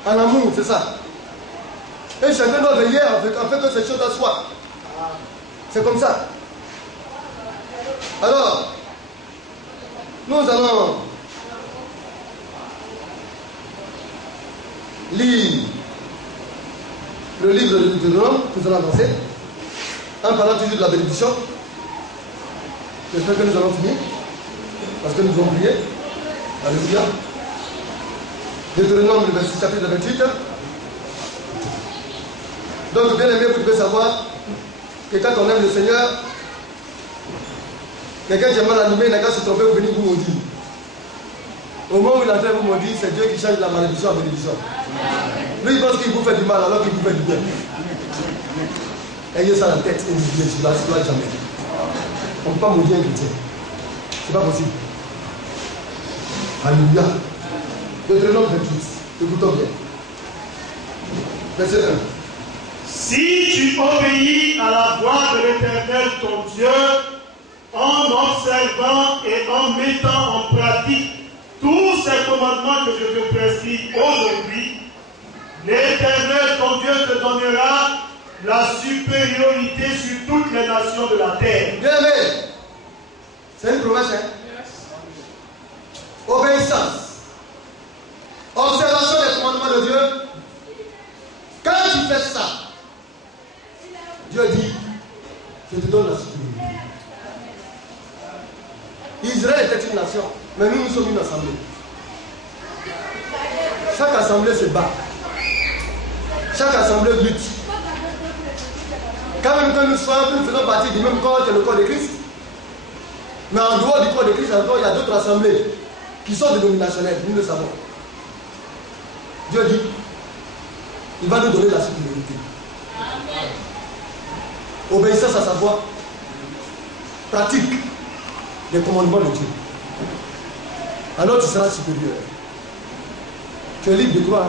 en amour, c'est ça. Et chacun doit veiller afin que ces choses soient. C'est comme ça. Alors, nous allons lire le livre de Deutéronome, nous allons avancer, en parlant toujours de la bénédiction. J'espère que nous allons finir, parce que nous allons prier. Alléluia. Deutéronome, le chapitre 28. Donc, bien aimé, vous devez savoir que quand on aime le Seigneur, quelqu'un qui est mal animé n'a qu'à se tromper pour venir vous maudire. Au moment où il est en train de vous maudire, c'est Dieu qui change la malédiction en bénédiction. Lui, il pense qu'il vous fait du mal alors qu'il vous fait du bien. Ayez ça en tête et n'oubliez, je ne lâche jamais. On ne peut pas maudire un chrétien. Ce n'est pas possible. Alléluia. Deutéronome 28. Écoutons bien. Verset 1. Si tu obéis à la voix de l'Éternel ton Dieu, en observant et en mettant en pratique tous ces commandements que je te prescris aujourd'hui, l'Éternel ton Dieu te donnera la supériorité sur toutes les nations de la terre. Bien aimé, c'est une promesse, hein? Obéissance. Observation des commandements de Dieu. Quand tu fais ça, Dieu dit, je te donne la supériorité. Israël était une nation, mais nous sommes une assemblée. Chaque assemblée se bat. Chaque assemblée lutte. Quand même que nous faisons partie du même corps que le corps de Christ. Mais en dehors du corps de Christ, encore, il y a d'autres assemblées qui sont dénominationnelles, nous le savons. Dieu dit, il va nous donner la supériorité. Obéissance à sa voix, pratique les commandements de Dieu. Alors tu seras supérieur. Tu es libre de croire,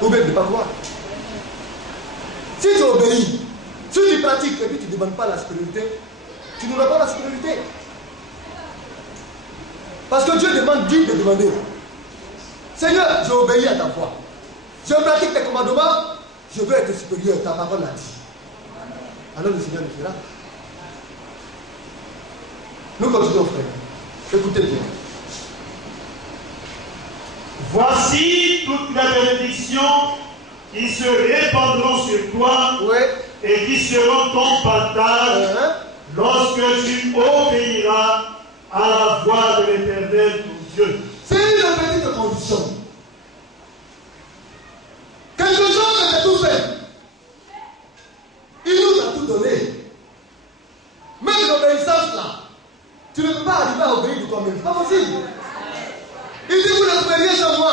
ou bien de ne pas croire. Si tu obéis, si tu pratiques et puis tu ne demandes pas la supériorité, tu n'auras pas la supériorité. Parce que Dieu dit de demander. Seigneur, j'ai obéi à ta voix. Je pratique tes commandements, je veux être supérieur, ta parole l'a dit. Alors le Seigneur le fera. Nous continuons, frère. Écoutez bien. Voici toutes les bénédictions qui se répandront sur toi, Ouais. et qui seront ton partage lorsque tu obéiras à la voix de l'Éternel ton Dieu. C'est une petite condition. Quelque chose que j'ai tout fait. Il nous a tout donné. Même l'obéissance là, tu ne peux pas arriver à obéir de toi-même. C'est pas possible. Il dit vous ne pouvez rien sans moi.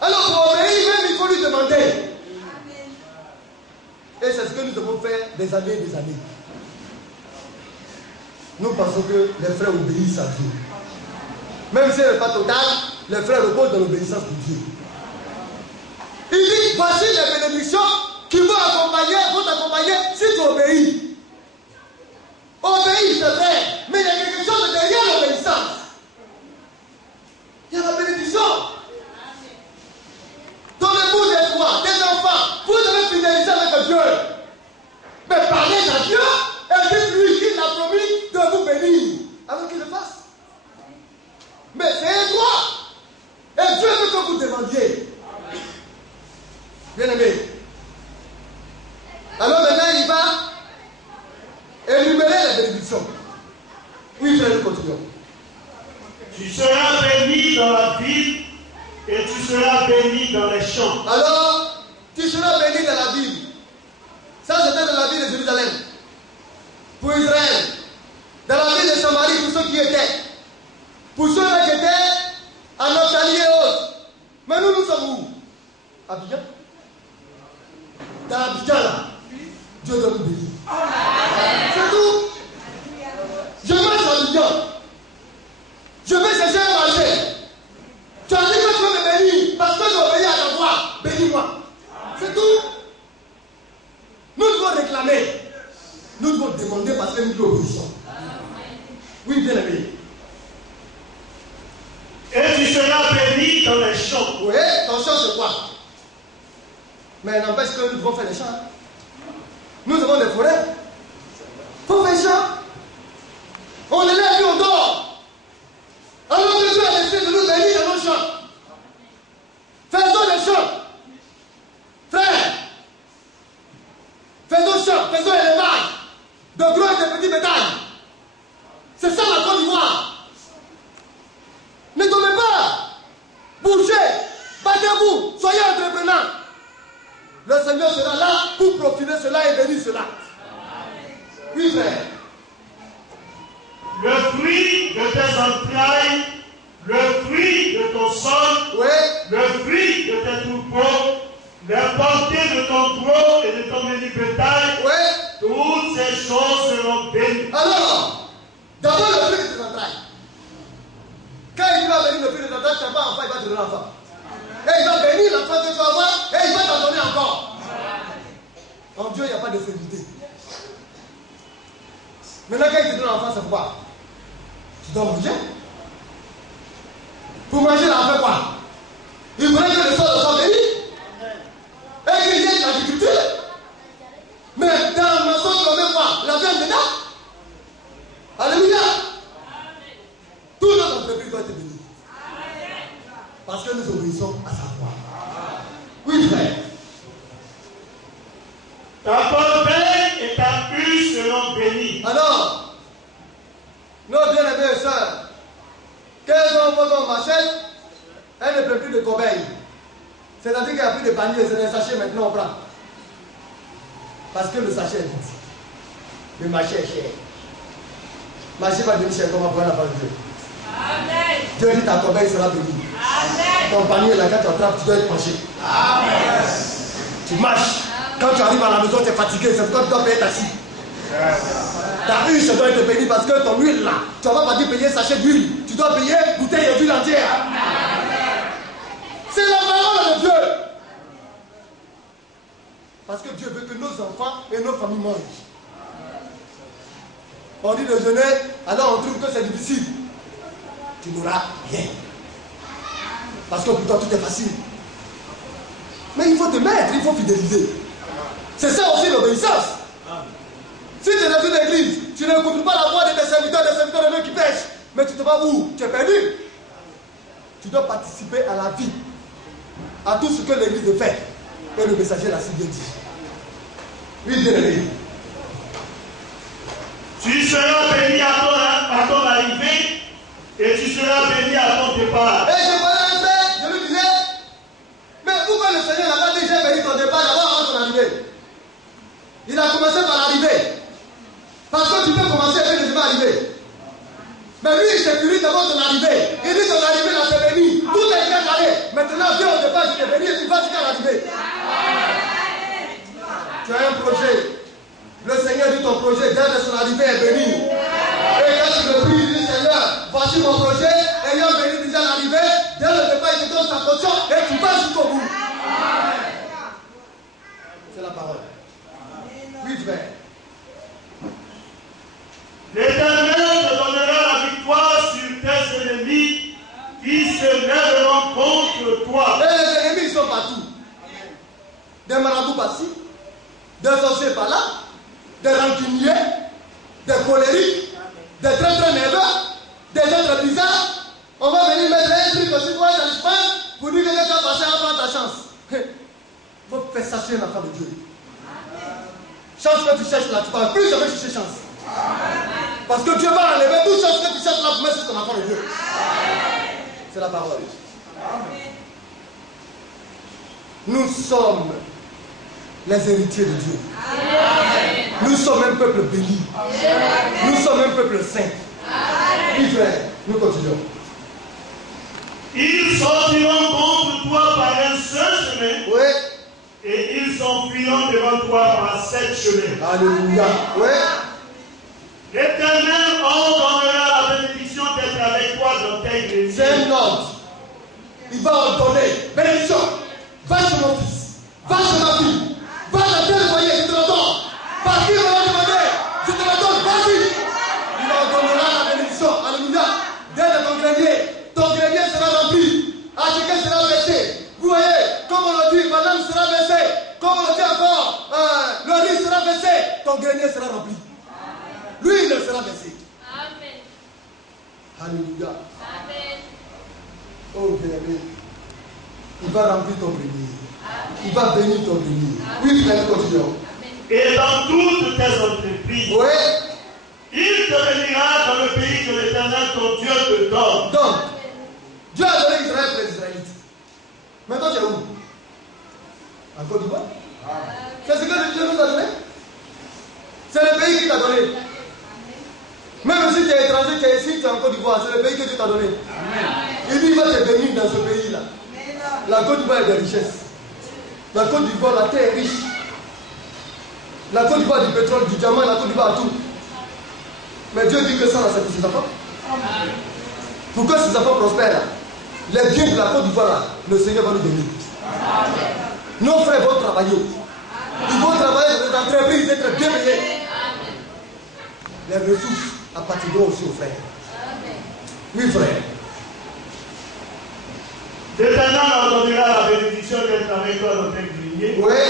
Alors pour obéir, même il faut lui demander. Et c'est ce que nous devons faire des années et des années. Nous pensons que les frères obéissent à Dieu. Même si elle n'est pas totale, les frères reposent dans l'obéissance de Dieu. Il dit, voici les bénédictions qui vont t'accompagner si tu obéis. Obéis, c'est vrai, mais il y a quelque chose derrière l'obéissance. Il y a la bénédiction. Ton épouse et toi, tes enfants, vous devez fidéliser avec Dieu. Mais parlez à Dieu et dites-lui qu'il a promis de vous bénir. Avant qu'il le fasse. Mais c'est un droit. Et Dieu veut que vous demandiez. Bien aimé. Alors maintenant il va énumérer les bénédictions. Oui, frère, nous continuons. Tu seras béni dans la ville et tu seras béni dans les champs. Alors, tu seras béni dans la ville. Ça, c'était dans la ville de Jérusalem. Pour Israël. Dans la ville de Samarie, pour ceux qui étaient. Pour ceux-là qui étaient en Naphtali et autres. Mais nous sommes où? Abidjan. Dans Abidjan, là, Dieu doit nous bénir. C'est tout. Je marche à Abidjan. Je vais chercher à manger. Tu as dit que tu veux me bénir parce que je vais obéir à ta voix. Bénis-moi. C'est tout. Nous devons réclamer. Nous devons demander parce que nous nous obéissons. Oui, bien aimé. Et tu seras béni dans les champs. Oui, ton champ c'est quoi? Mais n'empêche que nous devons faire des champs. Nous avons des forêts. Il faut faire des champs. On est là et on dort. Alors que Dieu a décidé de nous bénir dans nos champs. Faisons des champs. Frère. Faisons champs, faisons élevage. De gros et de petits bétails. C'est ça la Côte d'Ivoire. Ne tombez pas. Bougez. Battez-vous. Soyez entrepreneurs. Le Seigneur sera là pour profiler cela et bénir cela. Oui, frère. Le fruit de tes entrailles, le fruit de ton sol, le fruit de tes troupeaux, les portées de ton gros et de ton menu bétail, toutes ces choses seront bénies. Alors, d'abord le fruit de tes entrailles. Quand il va bénir le fruit de tes entrailles, tu n'as pas enfant, il va te donner l'enfant. Et il va bénir l'enfant que tu vas avoir et il va t'en donner encore. En Dieu, il n'y a pas de fébrilité. Maintenant, quand il te donne l'enfant, c'est quoi? Tu dois manger. Pour manger, il a fait quoi? Il voulait que le sol soit béni. Et qu'il y ait de l'agriculture. Mais dans ma sauce, on met quoi? La viande dedans. Alléluia. Tout notre entreprise doit être béni. Parce que nous obéissons à sa voix. Oui, frère. Ta corbeille et ta huche seront bénies. Alors, nos bien-aimés sœurs, qu'elles ont vos machettes, elles ne prennent plus de corbeille. C'est-à-dire qu'il n'y a plus de panier, c'est des sachets maintenant on prend. Parce que le sachet est vide. Le marché est cher. Le marché va devenir cher comme on prend la parole de Dieu. Amen. Dieu dit ta corbeille sera bénie. Amen. Ton panier là, quand tu attrapes, tu dois être penché. Amen. Tu marches. Quand tu arrives à la maison, tu es fatigué, c'est pourquoi tu dois payer ta scie. Ta huile, ça doit être bénie parce que ton huile là, tu ne vas pas dire payer sachet d'huile. Tu dois payer bouteille d'huile entière. C'est la parole de Dieu. Parce que Dieu veut que nos enfants et nos familles mangent. On dit de jeûner, alors on trouve que c'est difficile. Tu n'auras rien. Parce que pour toi tout est facile. Mais il faut te mettre, il faut fidéliser. C'est ça aussi l'obéissance. Si tu es dans une église, tu n'écoutes pas la voix de tes serviteurs de Dieu qui pêchent, mais tu te vas où? Tu es perdu. Tu dois participer à la vie, à tout ce que l'église fait. Et le messager l'a si bien dit. Oui, bien aimé. Tu seras béni à ton arrivée et tu seras béni à ton départ. Et je parlais un fait, je lui disais, mais pourquoi le Seigneur n'a pas déjà béni ton départ d'abord avant ton arrivée? Il a commencé par l'arrivée. Parce que tu peux commencer et puis ne pas arriver. Mais lui, il s'est puni d'abord ton arrivée. Il dit ton arrivée, là, c'est béni. Tout est bien carré. Maintenant, viens au départ, je t'ai béni et tu vas jusqu'à l'arrivée. Tu as un projet. Le Seigneur dit ton projet, dès son arrivée, est béni. Et quand tu le pries, il dit Seigneur, voici mon projet. Ayant béni déjà l'arrivée, dès le départ, il te donne sa portion et tu vas jusqu'au bout. C'est la parole. Oui, frère. L'Éternel te donnera la victoire sur tes ennemis qui se lèveront contre toi. Et les ennemis sont partout. Des marabouts par-ci, des sorciers par-là, des rancuniers, des colériques, des très très nerveux, des gens très bizarres. On va venir mettre un truc aussi pour être en Espagne pour dire que tu as passé avant ta chance. Il faut faire ça sur l'enfant de Dieu. Chance que tu cherches là, tu ne vas plus jamais chercher chance. Parce que Dieu va enlever toute chance que tu cherches là pour mettre sur ton enfant de Dieu. C'est la parole. Nous sommes les héritiers de Dieu. Nous sommes un peuple béni. Nous sommes un peuple saint. Oui, frère, nous continuons. Ils sortiront contre toi par un seul chemin. Oui. Et ils s'enfuiront devant toi par 7 chemins. Alléluia. Oui. L'Éternel ordonnera la bénédiction d'être avec toi dans tes greniers. C'est un ordre. Il va ordonner. Bénédiction. Va chez mon fils. Va chez ma fille. Va dans tel foyer, je te le donne. Par qui on va demander? Je te le donne. Vas-y. Il ordonnera la bénédiction. Alléluia. Dès ton grenier sera rempli. À chacun sera versé. Vous voyez, comme on le dit, madame sera versée. Comme on le dit encore, le riz sera versé. Ton grenier sera rempli. Lui, il sera versé. Amen. Alléluia. Amen. Oh, bien-aimé. Il va remplir ton grenier. Il va bénir ton grenier. Oui, frère, continuons. Et dans toutes tes entreprises, Oui. il te bénira dans le pays que l'Éternel ton Dieu te donne. Donc, Dieu a donné Israël pour les Israélites. Maintenant, tu es où? En Côte d'Ivoire? C'est ce que Dieu nous a donné. C'est le pays qui t'a donné. Même si tu es étranger, tu es ici, tu es en Côte d'Ivoire, c'est le pays que Dieu t'a donné. Il dit, il va te bénir dans ce pays-là. La Côte d'Ivoire est des richesses. La Côte d'Ivoire, la terre est riche. La Côte d'Ivoire du pétrole, du diamant, la Côte d'Ivoire a tout. Mais Dieu dit que ça, c'est pour ses enfants. Pour que ses enfants prospèrent, les biens de la Côte d'Ivoire, le Seigneur va nous donner. Nos frères vont travailler. Ils vont travailler dans des entreprises, être bien payés. Les ressources appartiendront aussi aux frères. Oui, frère. L'Éternel ordonnera la bénédiction d'être avec toi dans tes greniers. Oui.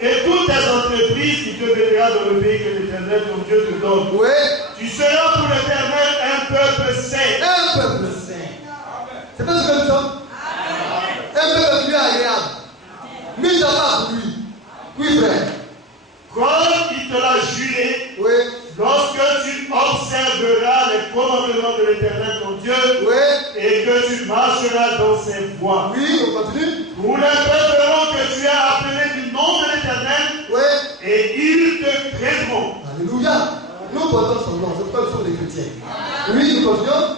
Et toutes tes entreprises qui te bénira dans le pays que l'Éternel ton Dieu te donne. Oui. Tu seras pour l'Éternel un peuple saint. Un peuple saint. C'est pas ce que nous sommes. Un peuple qui est agréable. Mis à part pour lui. Oui, frère. Comme il te l'a juré, Oui. lorsque tu observeras les commandements de l'Éternel ton Dieu, Oui. et que tu marcheras dans ses voies. Oui, on continue. Pour les peupleront que tu as appelés du nom de l'Éternel, Oui. et ils te craindront. Alléluia. Nous portons son nom. C'est pas le sont des chrétiens. Oui, nous continuons.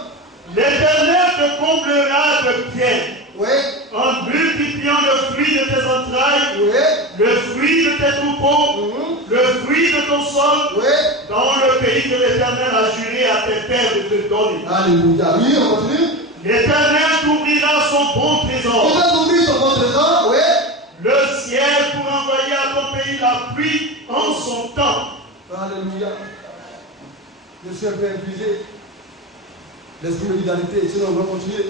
L'Éternel te comblera de biens, Oui. en multipliant le fruit de tes entrailles, Oui. le fruit de tes troupeaux, le fruit de ton sol, Oui. dans le pays que l'Éternel a juré à tes pères de te donner. Alléluia. Oui, on continue. L'Éternel t'ouvrira son bon Il trésor, va ouvrir son bon trésor. Oui. le ciel pour envoyer à ton pays la pluie en son temps. Alléluia. Le Seigneur peut infuser l'esprit de l'identité. Sinon, on va continuer.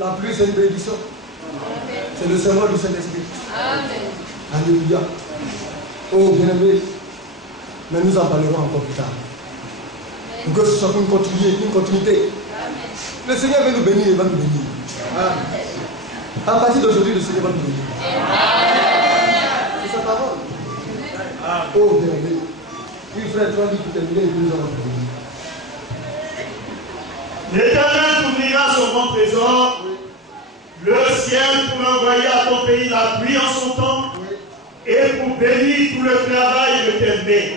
La pluie, c'est une bénédiction. C'est le serment du Saint-Esprit. Alléluia. Oh, bien-aimé. Mais nous en parlerons encore plus tard. Pour que ce soit une continuité. Le Seigneur veut nous bénir, il va nous bénir. À partir d'aujourd'hui, le Seigneur va nous bénir. C'est sa parole. Oh, bien-aimé. Oui, frère, tu vas dire pour terminer et puis nous allons bénir. L'Éternel t'ouvrira son grand trésor, le ciel pour envoyer à ton pays la pluie en son temps, et pour bénir tout le travail de tes mains.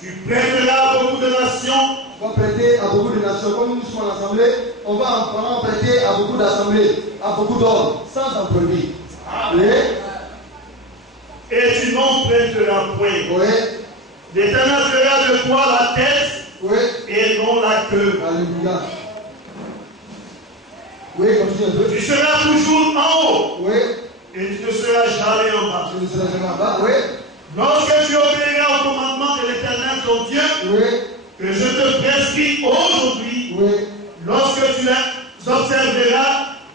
Tu prêteras à beaucoup de nations. On va prêter à beaucoup de nations. Comme nous sommes en assemblée, on va en prêter à beaucoup d'assemblées, à beaucoup d'hommes, sans en produire. Et tu n'en prêteras point. L'Éternel fera de toi la tête et non la queue. Alléluia. Oui, continue un peu. Tu seras toujours en haut. Oui. Et tu ne seras jamais en bas. Tu ne seras jamais en bas. Oui. Lorsque tu obéiras au commandement de l'Éternel ton Dieu, que je te prescris aujourd'hui, lorsque tu les observeras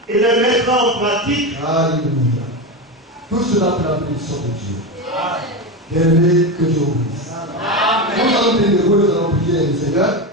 et les mettras en pratique. Alléluia. Tout cela pour la bénédiction de Dieu. Bien-aimé, que Dieu vous bénisse. Nous allons prier le Seigneur.